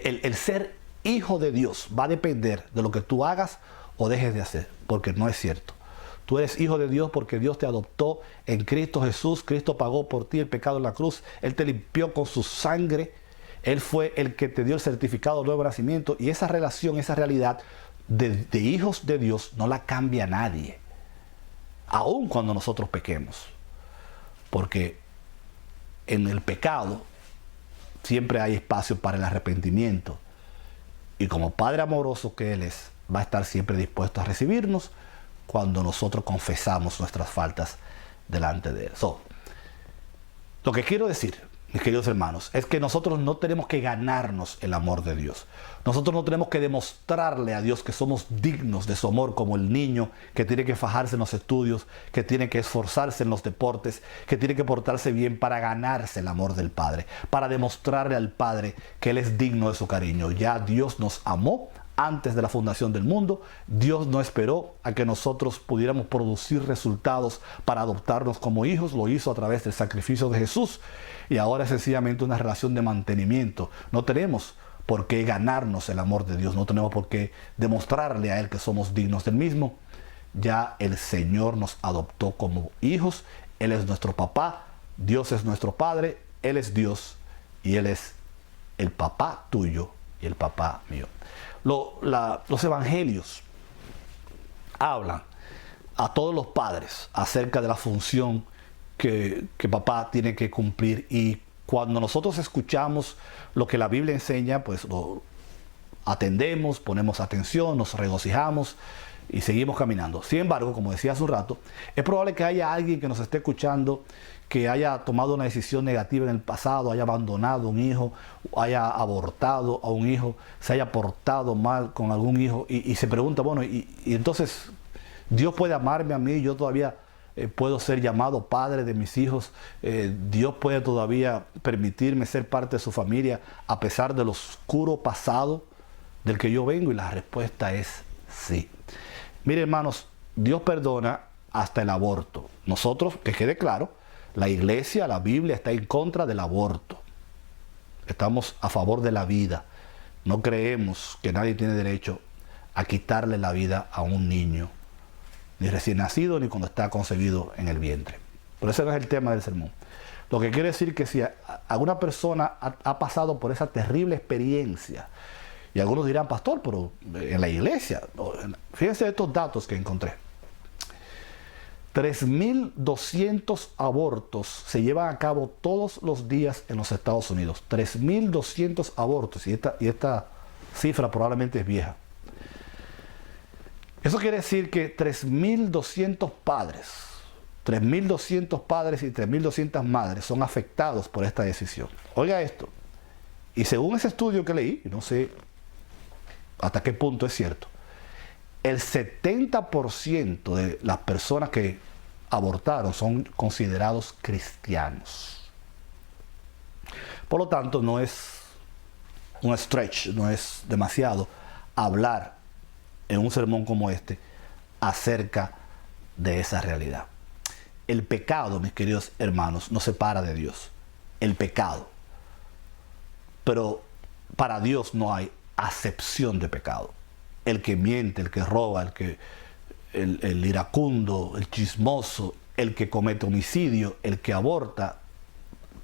el ser hijo de Dios va a depender de lo que tú hagas o dejes de hacer, porque no es cierto. Tú eres hijo de Dios porque Dios te adoptó en Cristo Jesús. Cristo pagó por ti el pecado en la cruz. Él te limpió con su sangre. Él fue el que te dio el certificado de nuevo nacimiento. Y esa relación, esa realidad de hijos de Dios no la cambia nadie. Aun cuando nosotros pequemos. Porque en el pecado siempre hay espacio para el arrepentimiento. Y como Padre amoroso que Él es, va a estar siempre dispuesto a recibirnos cuando nosotros confesamos nuestras faltas delante de Él. Lo que quiero decir, mis queridos hermanos, es que nosotros no tenemos que ganarnos el amor de Dios. Nosotros no tenemos que demostrarle a Dios que somos dignos de su amor, como el niño que tiene que fajarse en los estudios, que tiene que esforzarse en los deportes, que tiene que portarse bien para ganarse el amor del Padre, para demostrarle al Padre que Él es digno de su cariño. Ya Dios nos amó antes de la fundación del mundo. Dios no esperó a que nosotros pudiéramos producir resultados para adoptarnos como hijos. Lo hizo a través del sacrificio de Jesús. Y ahora es sencillamente una relación de mantenimiento. No tenemos por qué ganarnos el amor de Dios. No tenemos por qué demostrarle a Él que somos dignos del mismo. Ya el Señor nos adoptó como hijos. Él es nuestro papá. Dios es nuestro Padre. Él es Dios. Y Él es el papá tuyo y el papá mío. Los evangelios hablan a todos los padres acerca de la función que papá tiene que cumplir, y cuando nosotros escuchamos lo que la Biblia enseña, pues lo atendemos, ponemos atención, nos regocijamos y seguimos caminando. Sin embargo, como decía hace un rato, es probable que haya alguien que nos esté escuchando que haya tomado una decisión negativa en el pasado, haya abandonado a un hijo, haya abortado a un hijo, se haya portado mal con algún hijo y se pregunta, bueno, y entonces Dios puede amarme a mí, yo todavía puedo ser llamado padre de mis hijos, Dios puede todavía permitirme ser parte de su familia a pesar del oscuro pasado del que yo vengo. Y la respuesta es sí. Mire, hermanos, Dios perdona hasta el aborto. Nosotros, que quede claro, la iglesia, la Biblia está en contra del aborto. Estamos a favor de la vida. No creemos que nadie tiene derecho a quitarle la vida a un niño, ni recién nacido, ni cuando está concebido en el vientre. Pero ese no es el tema del sermón. Lo que quiere decir que si alguna persona ha pasado por esa terrible experiencia, y algunos dirán, pastor, pero en la iglesia, fíjense estos datos que encontré. 3.200 abortos se llevan a cabo todos los días en los Estados Unidos. 3.200 abortos. Y esta cifra probablemente es vieja. Eso quiere decir que 3.200 padres y 3.200 madres son afectados por esta decisión. Oiga esto. Y según ese estudio que leí, no sé hasta qué punto es cierto, el 70% de las personas que abortaron son considerados cristianos. Por lo tanto, no es un stretch, no es demasiado hablar en un sermón como este acerca de esa realidad. El pecado, mis queridos hermanos, nos separa de Dios. El pecado. Pero para Dios no hay acepción de pecado. El que miente, el que roba, el iracundo, el chismoso, el que comete homicidio, el que aborta,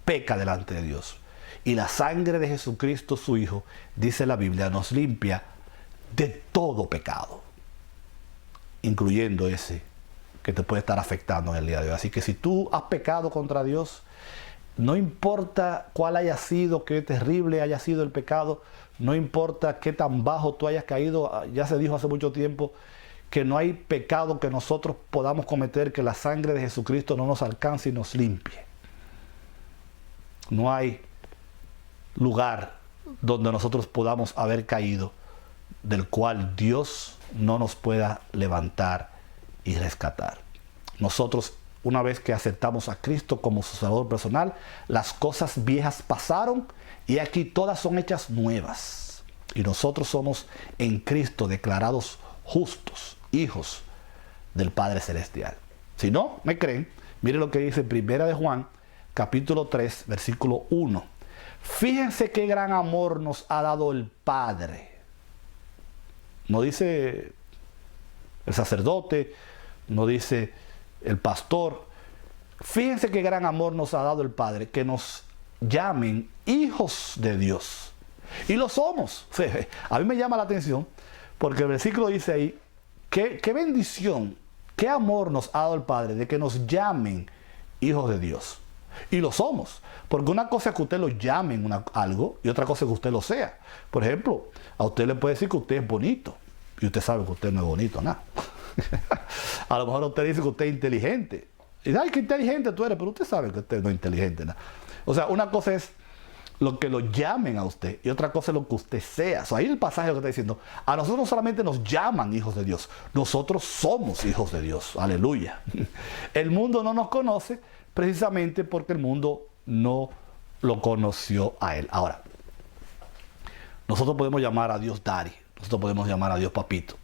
peca delante de Dios. Y la sangre de Jesucristo, su Hijo, dice la Biblia, nos limpia de todo pecado, incluyendo ese que te puede estar afectando en el día de hoy. Así que si tú has pecado contra Dios, no importa cuál haya sido, qué terrible haya sido el pecado, no importa qué tan bajo tú hayas caído, ya se dijo hace mucho tiempo que no hay pecado que nosotros podamos cometer que la sangre de Jesucristo no nos alcance y nos limpie. No hay lugar donde nosotros podamos haber caído del cual Dios no nos pueda levantar y rescatar. Nosotros, una vez que aceptamos a Cristo como su Salvador personal, las cosas viejas pasaron y aquí todas son hechas nuevas. Y nosotros somos en Cristo declarados justos, hijos del Padre Celestial. Si no me creen, miren lo que dice 1 de Juan, capítulo 3, versículo 1. Fíjense qué gran amor nos ha dado el Padre. No dice el sacerdote, no dice el pastor. Fíjense qué gran amor nos ha dado el Padre, que nos llamen hijos de Dios. Y lo somos. A mí me llama la atención porque el versículo dice ahí, qué bendición, qué amor nos ha dado el Padre de que nos llamen hijos de Dios. Y lo somos. Porque una cosa es que usted lo llame en algo y otra cosa es que usted lo sea. Por ejemplo, a usted le puede decir que usted es bonito. Y usted sabe que usted no es bonito, nada. A lo mejor usted dice que usted es inteligente. Y dice, ay, qué inteligente tú eres, pero usted sabe que usted no es inteligente, nada. O sea, una cosa es lo que lo llamen a usted y otra cosa es lo que usted sea. O sea, ahí el pasaje lo que está diciendo, a nosotros no solamente nos llaman hijos de Dios, nosotros somos hijos de Dios. Aleluya. El mundo no nos conoce precisamente porque el mundo no lo conoció a él. Ahora, nosotros podemos llamar a Dios Daddy, nosotros podemos llamar a Dios Papito,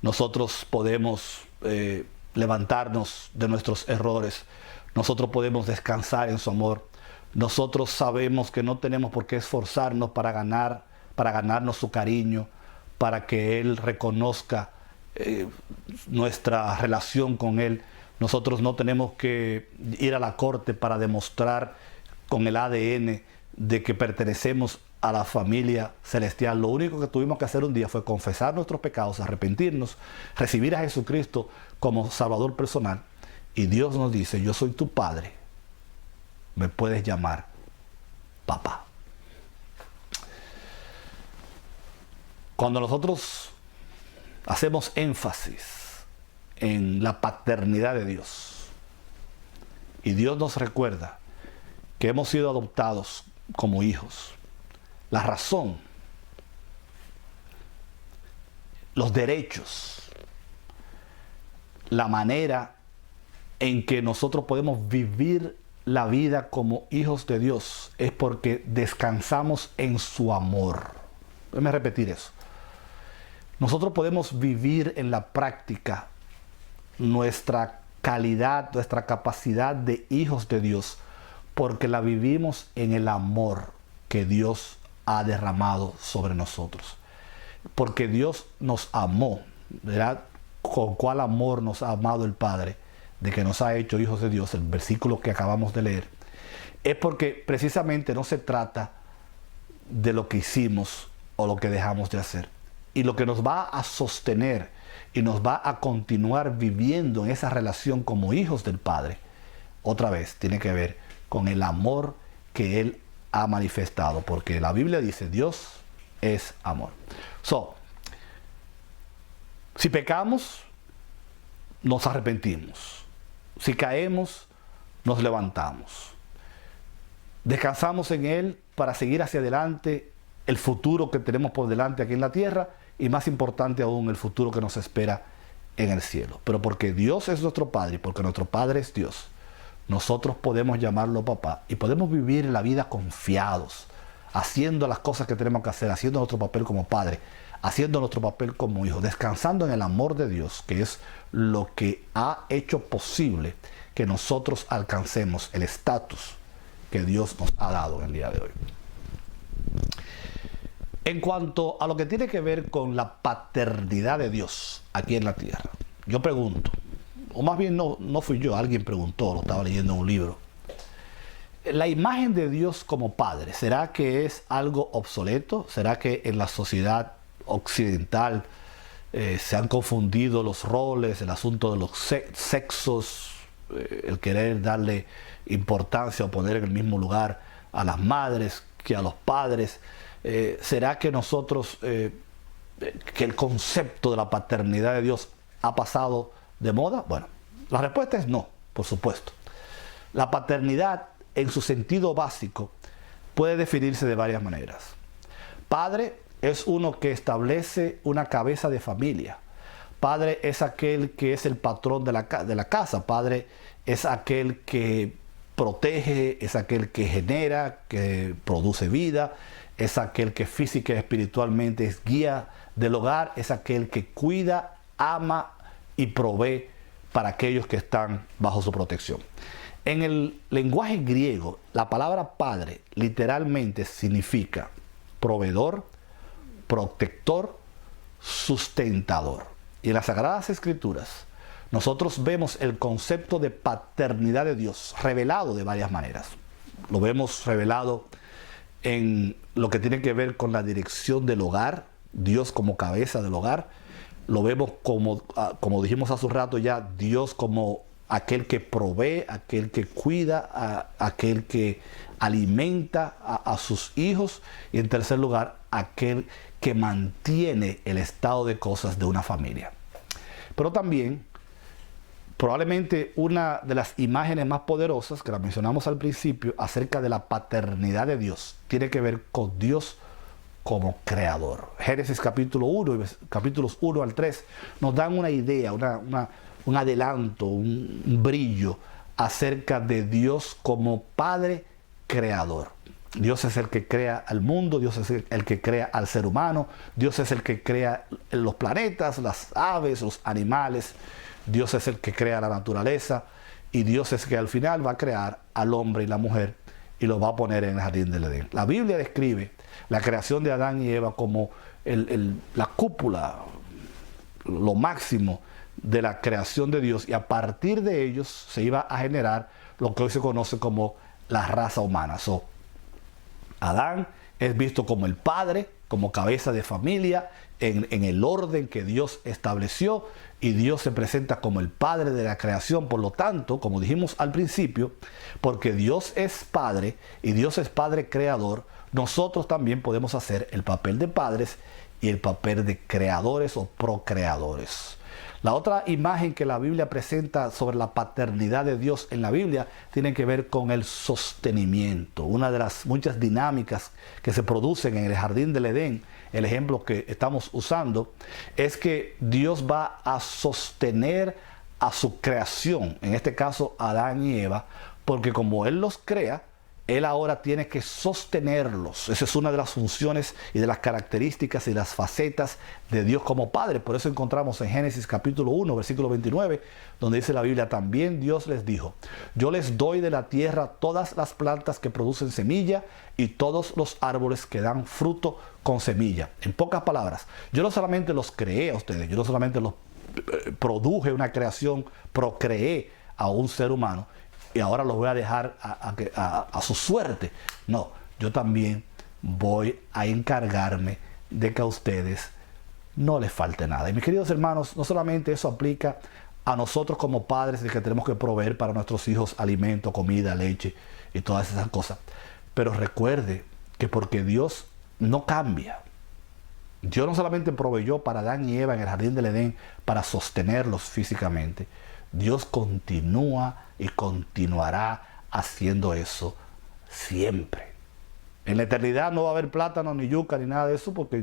nosotros podemos levantarnos de nuestros errores, nosotros podemos descansar en su amor, nosotros sabemos que no tenemos por qué esforzarnos para ganarnos su cariño, para que Él reconozca nuestra relación con Él. Nosotros no tenemos que ir a la corte para demostrar con el ADN de que pertenecemos a la familia celestial. Lo único que tuvimos que hacer un día fue confesar nuestros pecados, arrepentirnos, recibir a Jesucristo como Salvador personal. Y Dios nos dice, yo soy tu Padre, me puedes llamar papá. Cuando nosotros hacemos énfasis en la paternidad de Dios y Dios nos recuerda que hemos sido adoptados como hijos, la razón, los derechos, la manera en que nosotros podemos vivir la vida como hijos de Dios es porque descansamos en su amor. Déjame repetir eso. Nosotros podemos vivir en la práctica nuestra calidad, nuestra capacidad de hijos de Dios, porque la vivimos en el amor que Dios ha derramado sobre nosotros. Porque Dios nos amó, ¿verdad? Con cuál amor nos ha amado el Padre, de que nos ha hecho hijos de Dios, el versículo que acabamos de leer, es porque precisamente no se trata de lo que hicimos o lo que dejamos de hacer. Y lo que nos va a sostener y nos va a continuar viviendo en esa relación como hijos del Padre, otra vez tiene que ver con el amor que Él ha manifestado, porque la Biblia dice, Dios es amor. Si pecamos, nos arrepentimos. Si caemos, nos levantamos. Descansamos en Él para seguir hacia adelante el futuro que tenemos por delante aquí en la tierra y más importante aún el futuro que nos espera en el cielo. Pero porque Dios es nuestro Padre y porque nuestro Padre es Dios, nosotros podemos llamarlo papá y podemos vivir en la vida confiados, haciendo las cosas que tenemos que hacer, haciendo nuestro papel como padre, haciendo nuestro papel como hijos, descansando en el amor de Dios, que es lo que ha hecho posible que nosotros alcancemos el estatus que Dios nos ha dado en el día de hoy. En cuanto a lo que tiene que ver con la paternidad de Dios aquí en la tierra, yo pregunto, o más bien no fui yo, alguien preguntó, lo estaba leyendo en un libro. La imagen de Dios como Padre, ¿será que es algo obsoleto? ¿Será que en la sociedad occidental se han confundido los roles, el asunto de los sexos, el querer darle importancia o poner en el mismo lugar a las madres que a los padres? ¿Será que nosotros, que el concepto de la paternidad de Dios ha pasado de moda? Bueno, la respuesta es no, por supuesto. La paternidad en su sentido básico puede definirse de varias maneras. Padre es uno que establece una cabeza de familia. Padre es aquel que es el patrón de la casa. Padre es aquel que protege, es aquel que genera, que produce vida, es aquel que física y espiritualmente es guía del hogar, es aquel que cuida, ama y provee para aquellos que están bajo su protección. En el lenguaje griego, la palabra padre literalmente significa proveedor, protector, sustentador. Y en las Sagradas Escrituras nosotros vemos el concepto de paternidad de Dios revelado de varias maneras. Lo vemos revelado en lo que tiene que ver con la dirección del hogar, Dios como cabeza del hogar. Lo vemos como dijimos hace un rato ya, Dios como aquel que provee, aquel que cuida, aquel que alimenta a sus hijos. Y en tercer lugar, aquel que mantiene el estado de cosas de una familia. Pero también, probablemente una de las imágenes más poderosas que la mencionamos al principio acerca de la paternidad de Dios tiene que ver con Dios como creador. Génesis capítulo 1 y capítulos 1 al 3 nos dan una idea, un adelanto, un brillo acerca de Dios como Padre creador. Dios es el que crea al mundo, Dios es el que crea al ser humano, Dios es el que crea los planetas, las aves, los animales, Dios es el que crea la naturaleza y Dios es el que al final va a crear al hombre y la mujer y lo va a poner en el jardín del Edén. La Biblia describe la creación de Adán y Eva como la cúpula, lo máximo de la creación de Dios, y a partir de ellos se iba a generar lo que hoy se conoce como la raza humana. Adán es visto como el padre, como cabeza de familia, en el orden que Dios estableció, y Dios se presenta como el padre de la creación. Por lo tanto, como dijimos al principio, porque Dios es padre y Dios es padre creador, nosotros también podemos hacer el papel de padres y el papel de creadores o procreadores. La otra imagen que la Biblia presenta sobre la paternidad de Dios en la Biblia tiene que ver con el sostenimiento. Una de las muchas dinámicas que se producen en el jardín del Edén, el ejemplo que estamos usando, es que Dios va a sostener a su creación, en este caso Adán y Eva, porque como Él los crea, Él ahora tiene que sostenerlos. Esa es una de las funciones y de las características y las facetas de Dios como Padre. Por eso encontramos en Génesis capítulo 1, versículo 29, donde dice la Biblia: también Dios les dijo, yo les doy de la tierra todas las plantas que producen semilla y todos los árboles que dan fruto con semilla. En pocas palabras, yo no solamente los creé a ustedes, yo no solamente los produje una creación, procreé a un ser humano, y ahora los voy a dejar a su suerte. No, yo también voy a encargarme de que a ustedes no les falte nada. Y mis queridos hermanos, no solamente eso aplica a nosotros como padres, de que tenemos que proveer para nuestros hijos alimento, comida, leche y todas esas cosas. Pero recuerde que porque Dios no cambia, Dios no solamente proveyó para Adán y Eva en el jardín del Edén para sostenerlos físicamente, Dios continúa y continuará haciendo eso siempre. En la eternidad no va a haber plátano, ni yuca, ni nada de eso, porque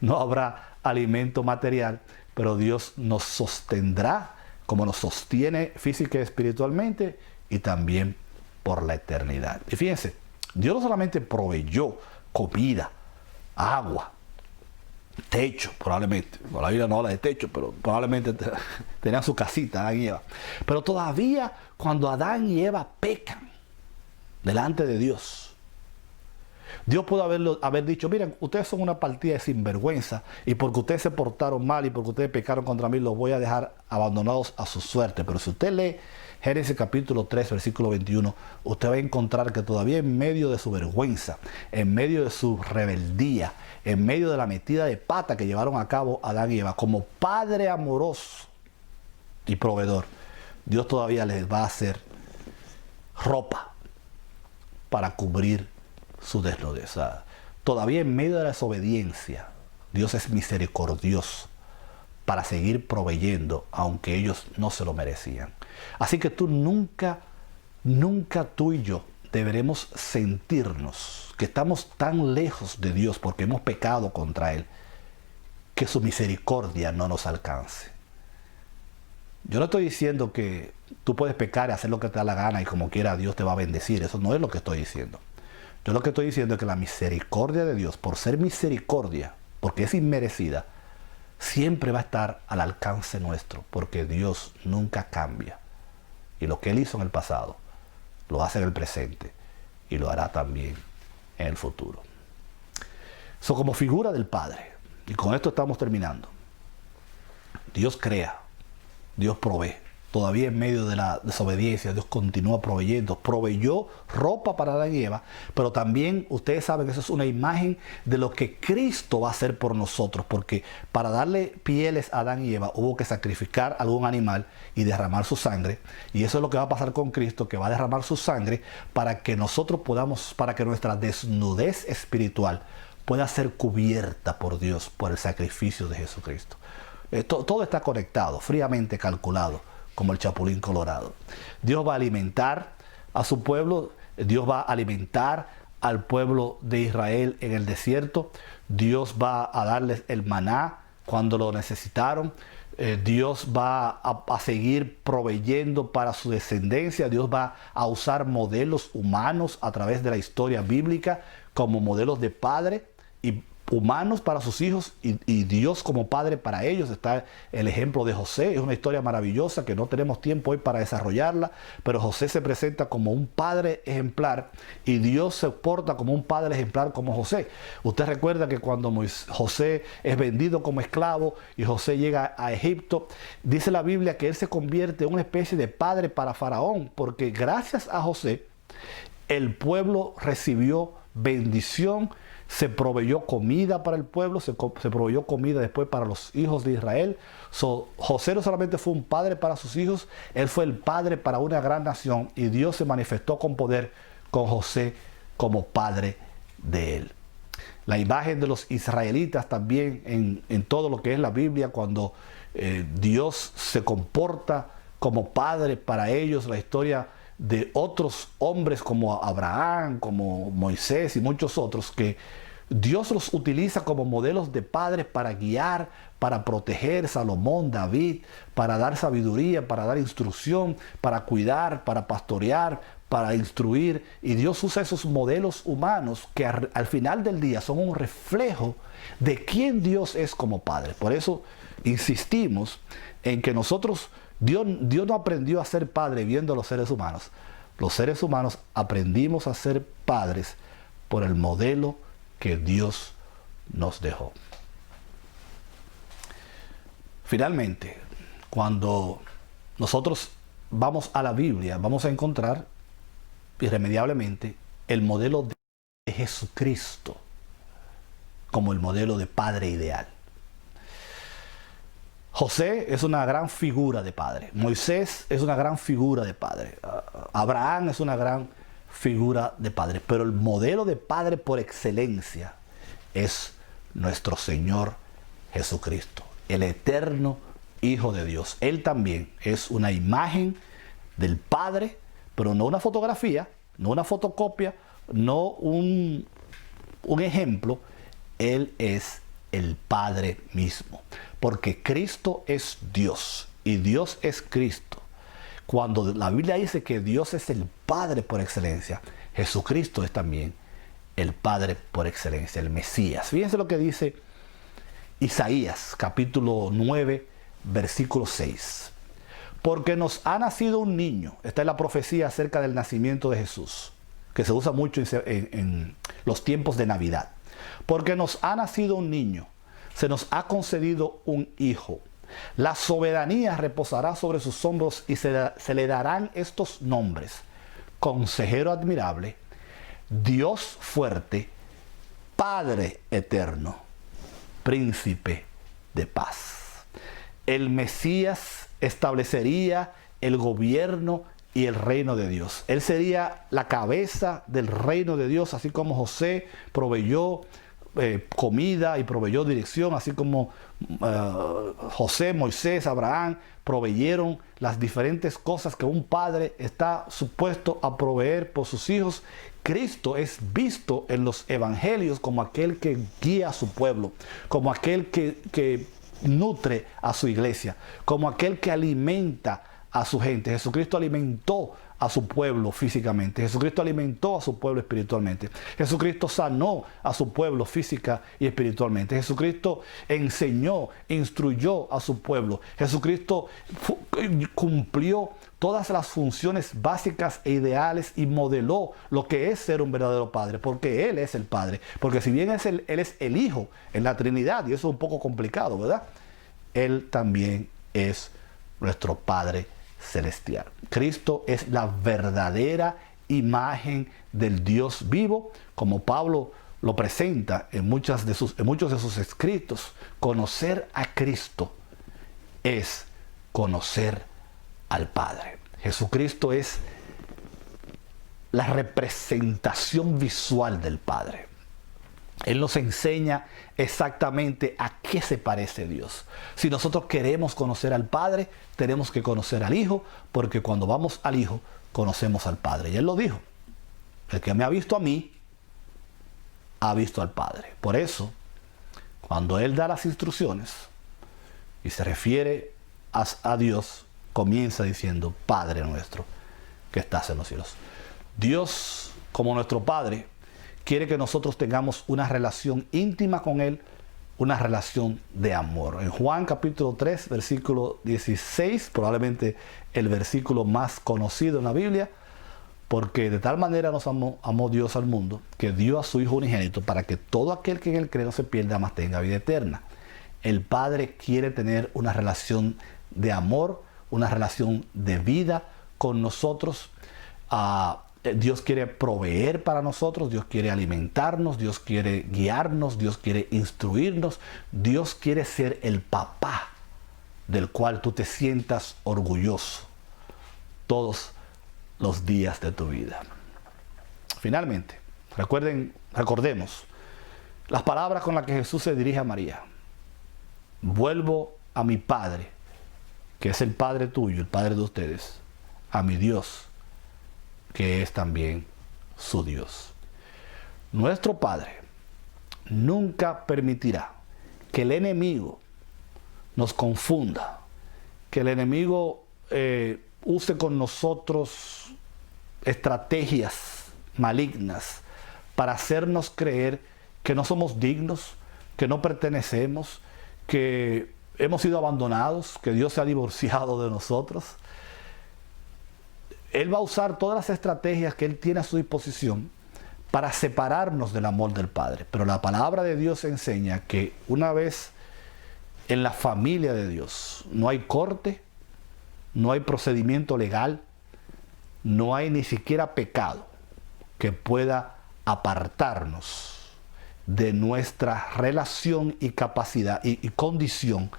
no habrá alimento material, pero Dios nos sostendrá como nos sostiene física y espiritualmente, y también por la eternidad. Y fíjense, Dios no solamente proveyó comida, agua, techo, probablemente. Por la Biblia no habla de techo, pero probablemente tenían su casita, Adán y Eva. Pero todavía cuando Adán y Eva pecan delante de Dios, Dios pudo haber dicho, miren, ustedes son una partida de sinvergüenza y porque ustedes se portaron mal y porque ustedes pecaron contra mí, los voy a dejar abandonados a su suerte. Pero si usted lee Génesis capítulo 3, versículo 21, usted va a encontrar que todavía en medio de su vergüenza, en medio de su rebeldía, en medio de la metida de pata que llevaron a cabo Adán y Eva, como padre amoroso y proveedor, Dios todavía les va a hacer ropa para cubrir su desnudez. Todavía en medio de la desobediencia, Dios es misericordioso para seguir proveyendo, aunque ellos no se lo merecían. Así que nunca tú y yo deberemos sentirnos que estamos tan lejos de Dios porque hemos pecado contra Él, que su misericordia no nos alcance. Yo no estoy diciendo que tú puedes pecar y hacer lo que te da la gana y como quiera Dios te va a bendecir. Eso no es lo que estoy diciendo. Yo lo que estoy diciendo es que la misericordia de Dios, por ser misericordia, porque es inmerecida, siempre va a estar al alcance nuestro, porque Dios nunca cambia. Y lo que Él hizo en el pasado, lo hace en el presente y lo hará también en el futuro. Eso como figura del Padre. Y con esto estamos terminando. Dios crea, Dios provee. Todavía en medio de la desobediencia, Dios continúa proveyendo. Proveyó ropa para Adán y Eva, pero también ustedes saben que eso es una imagen de lo que Cristo va a hacer por nosotros, porque para darle pieles a Adán y Eva hubo que sacrificar algún animal y derramar su sangre. Y eso es lo que va a pasar con Cristo, que va a derramar su sangre para que nosotros podamos, para que nuestra desnudez espiritual pueda ser cubierta por Dios, por el sacrificio de Jesucristo. Todo está conectado, fríamente calculado, como el chapulín colorado. Dios va a alimentar a su pueblo, Dios va a alimentar al pueblo de Israel en el desierto, Dios va a darles el maná cuando lo necesitaron, Dios va a seguir proveyendo para su descendencia, Dios va a usar modelos humanos a través de la historia bíblica como modelos de padre y humanos para sus hijos y Dios como padre para ellos. Está el ejemplo de José, es una historia maravillosa que no tenemos tiempo hoy para desarrollarla, pero José se presenta como un padre ejemplar y Dios se porta como un padre ejemplar como José. Usted recuerda que cuando José es vendido como esclavo y José llega a Egipto, dice la Biblia que él se convierte en una especie de padre para Faraón, porque gracias a José el pueblo recibió bendición, se proveyó comida para el pueblo, se proveyó comida después para los hijos de Israel. José no solamente fue un padre para sus hijos, él fue el padre para una gran nación y Dios se manifestó con poder con José como padre de él. La imagen de los israelitas también en todo lo que es la Biblia, cuando Dios se comporta como padre para ellos, la historia de otros hombres como Abraham, como Moisés y muchos otros, que Dios los utiliza como modelos de padres para guiar, para proteger, Salomón, David, para dar sabiduría, para dar instrucción, para cuidar, para pastorear, para instruir. Y Dios usa esos modelos humanos que al final del día son un reflejo de quién Dios es como padre. Por eso insistimos en que Dios no aprendió a ser padre viendo a los seres humanos. Los seres humanos aprendimos a ser padres por el modelo que Dios nos dejó. Finalmente, cuando nosotros vamos a la Biblia, vamos a encontrar irremediablemente el modelo de Jesucristo como el modelo de padre ideal. José es una gran figura de padre. Moisés es una gran figura de padre. Abraham es una gran figura de padre. Pero el modelo de padre por excelencia es nuestro Señor Jesucristo, el eterno Hijo de Dios. Él también es una imagen del Padre, pero no una fotografía, no una fotocopia, no un ejemplo. Él es el Padre mismo, porque Cristo es Dios y Dios es Cristo. Cuando la Biblia dice que Dios es el Padre por excelencia, Jesucristo es también el Padre por excelencia, el Mesías. Fíjense lo que dice Isaías capítulo 9, versículo 6. Porque nos ha nacido un niño. Esta es la profecía acerca del nacimiento de Jesús, que se usa mucho en los tiempos de Navidad. Porque nos ha nacido un niño, se nos ha concedido un hijo. La soberanía reposará sobre sus hombros y se le darán estos nombres: Consejero admirable, Dios fuerte, Padre eterno, Príncipe de paz. El Mesías establecería el gobierno y el reino de Dios. Él sería la cabeza del reino de Dios, así como José proveyó comida y proveyó dirección, así como José, Moisés, Abraham proveyeron las diferentes cosas que un padre está supuesto a proveer por sus hijos. Cristo es visto en los evangelios como aquel que guía a su pueblo, como aquel que nutre a su iglesia, como aquel que alimenta a su gente. Jesucristo alimentó a su pueblo físicamente. Jesucristo alimentó a su pueblo espiritualmente. Jesucristo sanó a su pueblo física y espiritualmente. Jesucristo enseñó, instruyó a su pueblo. Jesucristo cumplió todas las funciones básicas e ideales y modeló lo que es ser un verdadero padre, porque Él es el Padre. Porque si bien Él es el Hijo en la Trinidad, y eso es un poco complicado, ¿verdad? Él también es nuestro Padre celestial. Cristo es la verdadera imagen del Dios vivo, como Pablo lo presenta en muchos de sus escritos. Conocer a Cristo es conocer al Padre. Jesucristo es la representación visual del Padre. Él nos enseña exactamente a qué se parece Dios. Si nosotros queremos conocer al Padre, tenemos que conocer al Hijo, porque cuando vamos al Hijo, conocemos al Padre. Y Él lo dijo: el que me ha visto a mí, ha visto al Padre. Por eso, cuando Él da las instrucciones y se refiere a Dios, comienza diciendo: Padre nuestro que estás en los cielos. Dios, como nuestro Padre, quiere que nosotros tengamos una relación íntima con Él, una relación de amor. En Juan capítulo 3, versículo 16, probablemente el versículo más conocido en la Biblia: porque de tal manera nos amó Dios al mundo, que dio a su Hijo unigénito, para que todo aquel que en Él cree no se pierda, mas tenga vida eterna. El Padre quiere tener una relación de amor, una relación de vida con nosotros. Dios quiere proveer para nosotros, Dios quiere alimentarnos, Dios quiere guiarnos, Dios quiere instruirnos. Dios quiere ser el papá del cual tú te sientas orgulloso todos los días de tu vida. Finalmente, recordemos las palabras con las que Jesús se dirige a María: vuelvo a mi Padre, que es el Padre tuyo, el Padre de ustedes, a mi Dios, que es también su Dios. Nuestro Padre nunca permitirá que el enemigo nos confunda, que el enemigo use con nosotros estrategias malignas para hacernos creer que no somos dignos, que no pertenecemos, que hemos sido abandonados, que Dios se ha divorciado de nosotros. Él va a usar todas las estrategias que Él tiene a su disposición para separarnos del amor del Padre. Pero la palabra de Dios enseña que una vez en la familia de Dios no hay corte, no hay procedimiento legal, no hay ni siquiera pecado que pueda apartarnos de nuestra relación y capacidad y condición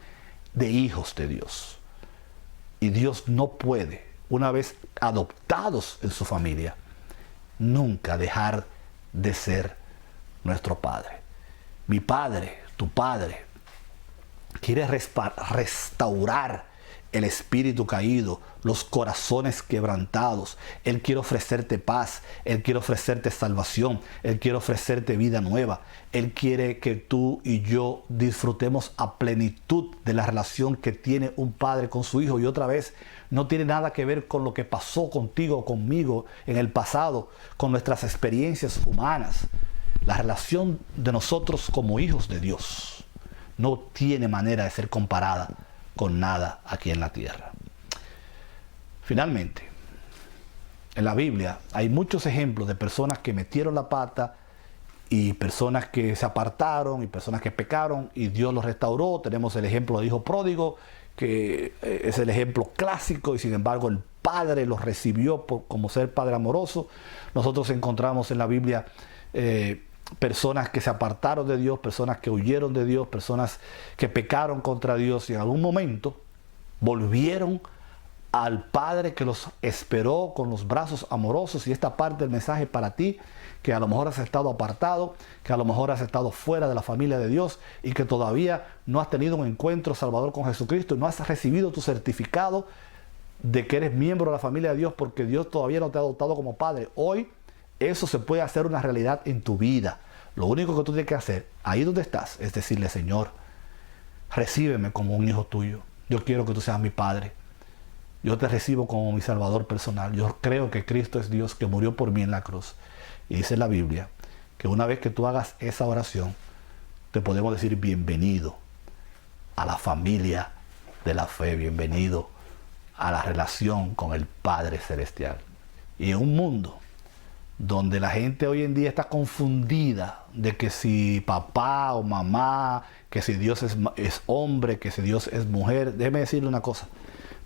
de hijos de Dios. Y Dios no puede, una vez adoptados en su familia, nunca dejar de ser nuestro Padre. Mi Padre, tu Padre, quiere restaurar el espíritu caído, los corazones quebrantados. Él quiere ofrecerte paz, Él quiere ofrecerte salvación, Él quiere ofrecerte vida nueva. Él quiere que tú y yo disfrutemos a plenitud de la relación que tiene un padre con su hijo. Y otra vez, no tiene nada que ver con lo que pasó contigo o conmigo en el pasado, con nuestras experiencias humanas. La relación de nosotros como hijos de Dios no tiene manera de ser comparada con nada aquí en la tierra. Finalmente, en la Biblia hay muchos ejemplos de personas que metieron la pata y personas que se apartaron y personas que pecaron y Dios los restauró. Tenemos el ejemplo del hijo pródigo, que es el ejemplo clásico, y sin embargo el padre los recibió como ser padre amoroso. Nosotros encontramos en la Biblia personas que se apartaron de Dios, personas que huyeron de Dios, personas que pecaron contra Dios y en algún momento volvieron al Padre que los esperó con los brazos amorosos. Y esta parte del mensaje para ti, que a lo mejor has estado apartado, que a lo mejor has estado fuera de la familia de Dios y que todavía no has tenido un encuentro salvador con Jesucristo y no has recibido tu certificado de que eres miembro de la familia de Dios porque Dios todavía no te ha adoptado como padre. Hoy eso se puede hacer una realidad en tu vida. Lo único que tú tienes que hacer ahí donde estás es decirle: Señor, recíbeme como un hijo tuyo. Yo quiero que tú seas mi padre. Yo te recibo como mi Salvador personal. Yo creo que Cristo es Dios, que murió por mí en la cruz. Y dice la Biblia que una vez que tú hagas esa oración, te podemos decir bienvenido a la familia de la fe, bienvenido a la relación con el Padre Celestial. Y en un mundo donde la gente hoy en día está confundida de que si papá o mamá, que si Dios es hombre, que si Dios es mujer, déjeme decirle una cosa.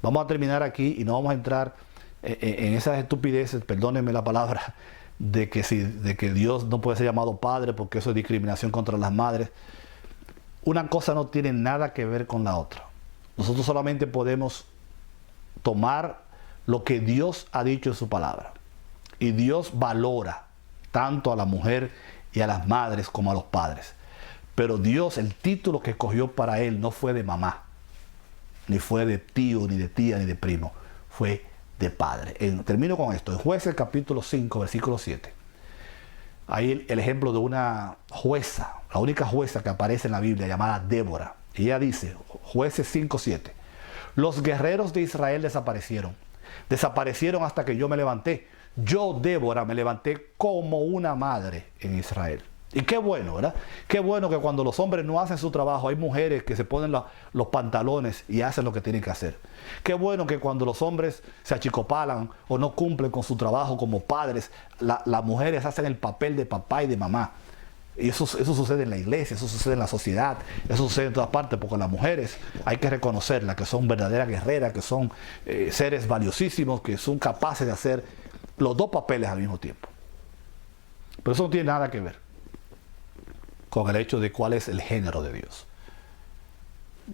Vamos a terminar aquí y no vamos a entrar en esas estupideces, perdónenme la palabra, de que Dios no puede ser llamado padre porque eso es discriminación contra las madres. Una cosa no tiene nada que ver con la otra. Nosotros solamente podemos tomar lo que Dios ha dicho en su palabra. Y Dios valora tanto a la mujer y a las madres como a los padres. Pero Dios, el título que escogió para él no fue de mamá, ni fue de tío, ni de tía, ni de primo. Fue de padre. Termino con esto. En Jueces capítulo 5, versículo 7. Hay el ejemplo de una jueza, la única jueza que aparece en la Biblia, llamada Débora. Y ella dice, Jueces 5, 7. Los guerreros de Israel desaparecieron. Desaparecieron hasta que yo me levanté. Yo, Débora, me levanté como una madre en Israel. Y qué bueno, ¿verdad? Qué bueno que cuando los hombres no hacen su trabajo, hay mujeres que se ponen los pantalones y hacen lo que tienen que hacer. Qué bueno que cuando los hombres se achicopalan o no cumplen con su trabajo como padres, las mujeres hacen el papel de papá y de mamá. Y eso sucede en la iglesia, eso sucede en la sociedad, eso sucede en todas partes, porque las mujeres hay que reconocerlas, que son verdaderas guerreras, que son seres valiosísimos, que son capaces de hacer los dos papeles al mismo tiempo. Pero eso no tiene nada que ver con el hecho de cuál es el género de Dios.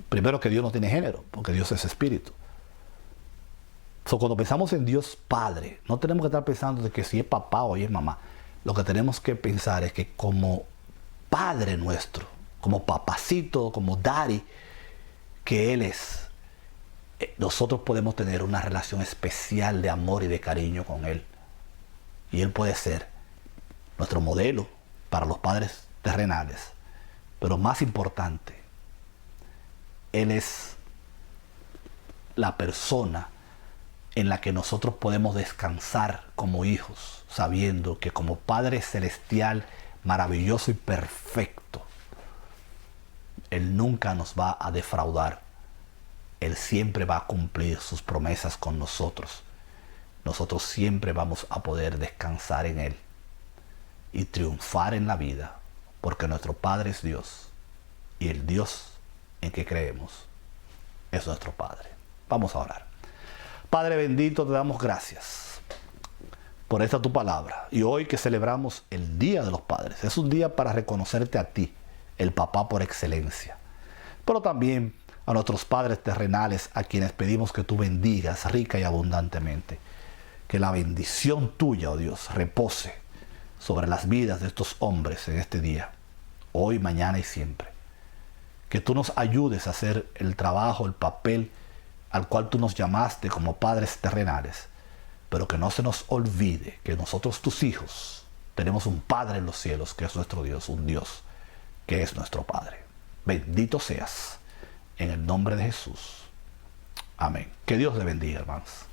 Primero, que Dios no tiene género, porque Dios es espíritu. Cuando pensamos en Dios Padre, no tenemos que estar pensando de que si es papá o es mamá. Lo que tenemos que pensar es que como Padre nuestro, como papacito, como daddy, que Él es, nosotros podemos tener una relación especial de amor y de cariño con Él. Y Él puede ser nuestro modelo para los padres terrenales. Pero más importante, Él es la persona en la que nosotros podemos descansar como hijos, sabiendo que como Padre Celestial, maravilloso y perfecto, Él nunca nos va a defraudar. Él siempre va a cumplir sus promesas con nosotros. Nosotros siempre vamos a poder descansar en Él y triunfar en la vida, porque nuestro Padre es Dios y el Dios en que creemos es nuestro Padre. Vamos a orar. Padre bendito, te damos gracias por esta tu palabra. Y hoy que celebramos el Día de los Padres, es un día para reconocerte a ti, el papá por excelencia. Pero también a nuestros padres terrenales, a quienes pedimos que tú bendigas rica y abundantemente. Que la bendición tuya, oh Dios, repose sobre las vidas de estos hombres en este día, hoy, mañana y siempre. Que tú nos ayudes a hacer el trabajo, el papel al cual tú nos llamaste como padres terrenales, pero que no se nos olvide que nosotros, tus hijos, tenemos un Padre en los cielos que es nuestro Dios, un Dios que es nuestro Padre. Bendito seas en el nombre de Jesús. Amén. Que Dios le bendiga, hermanos.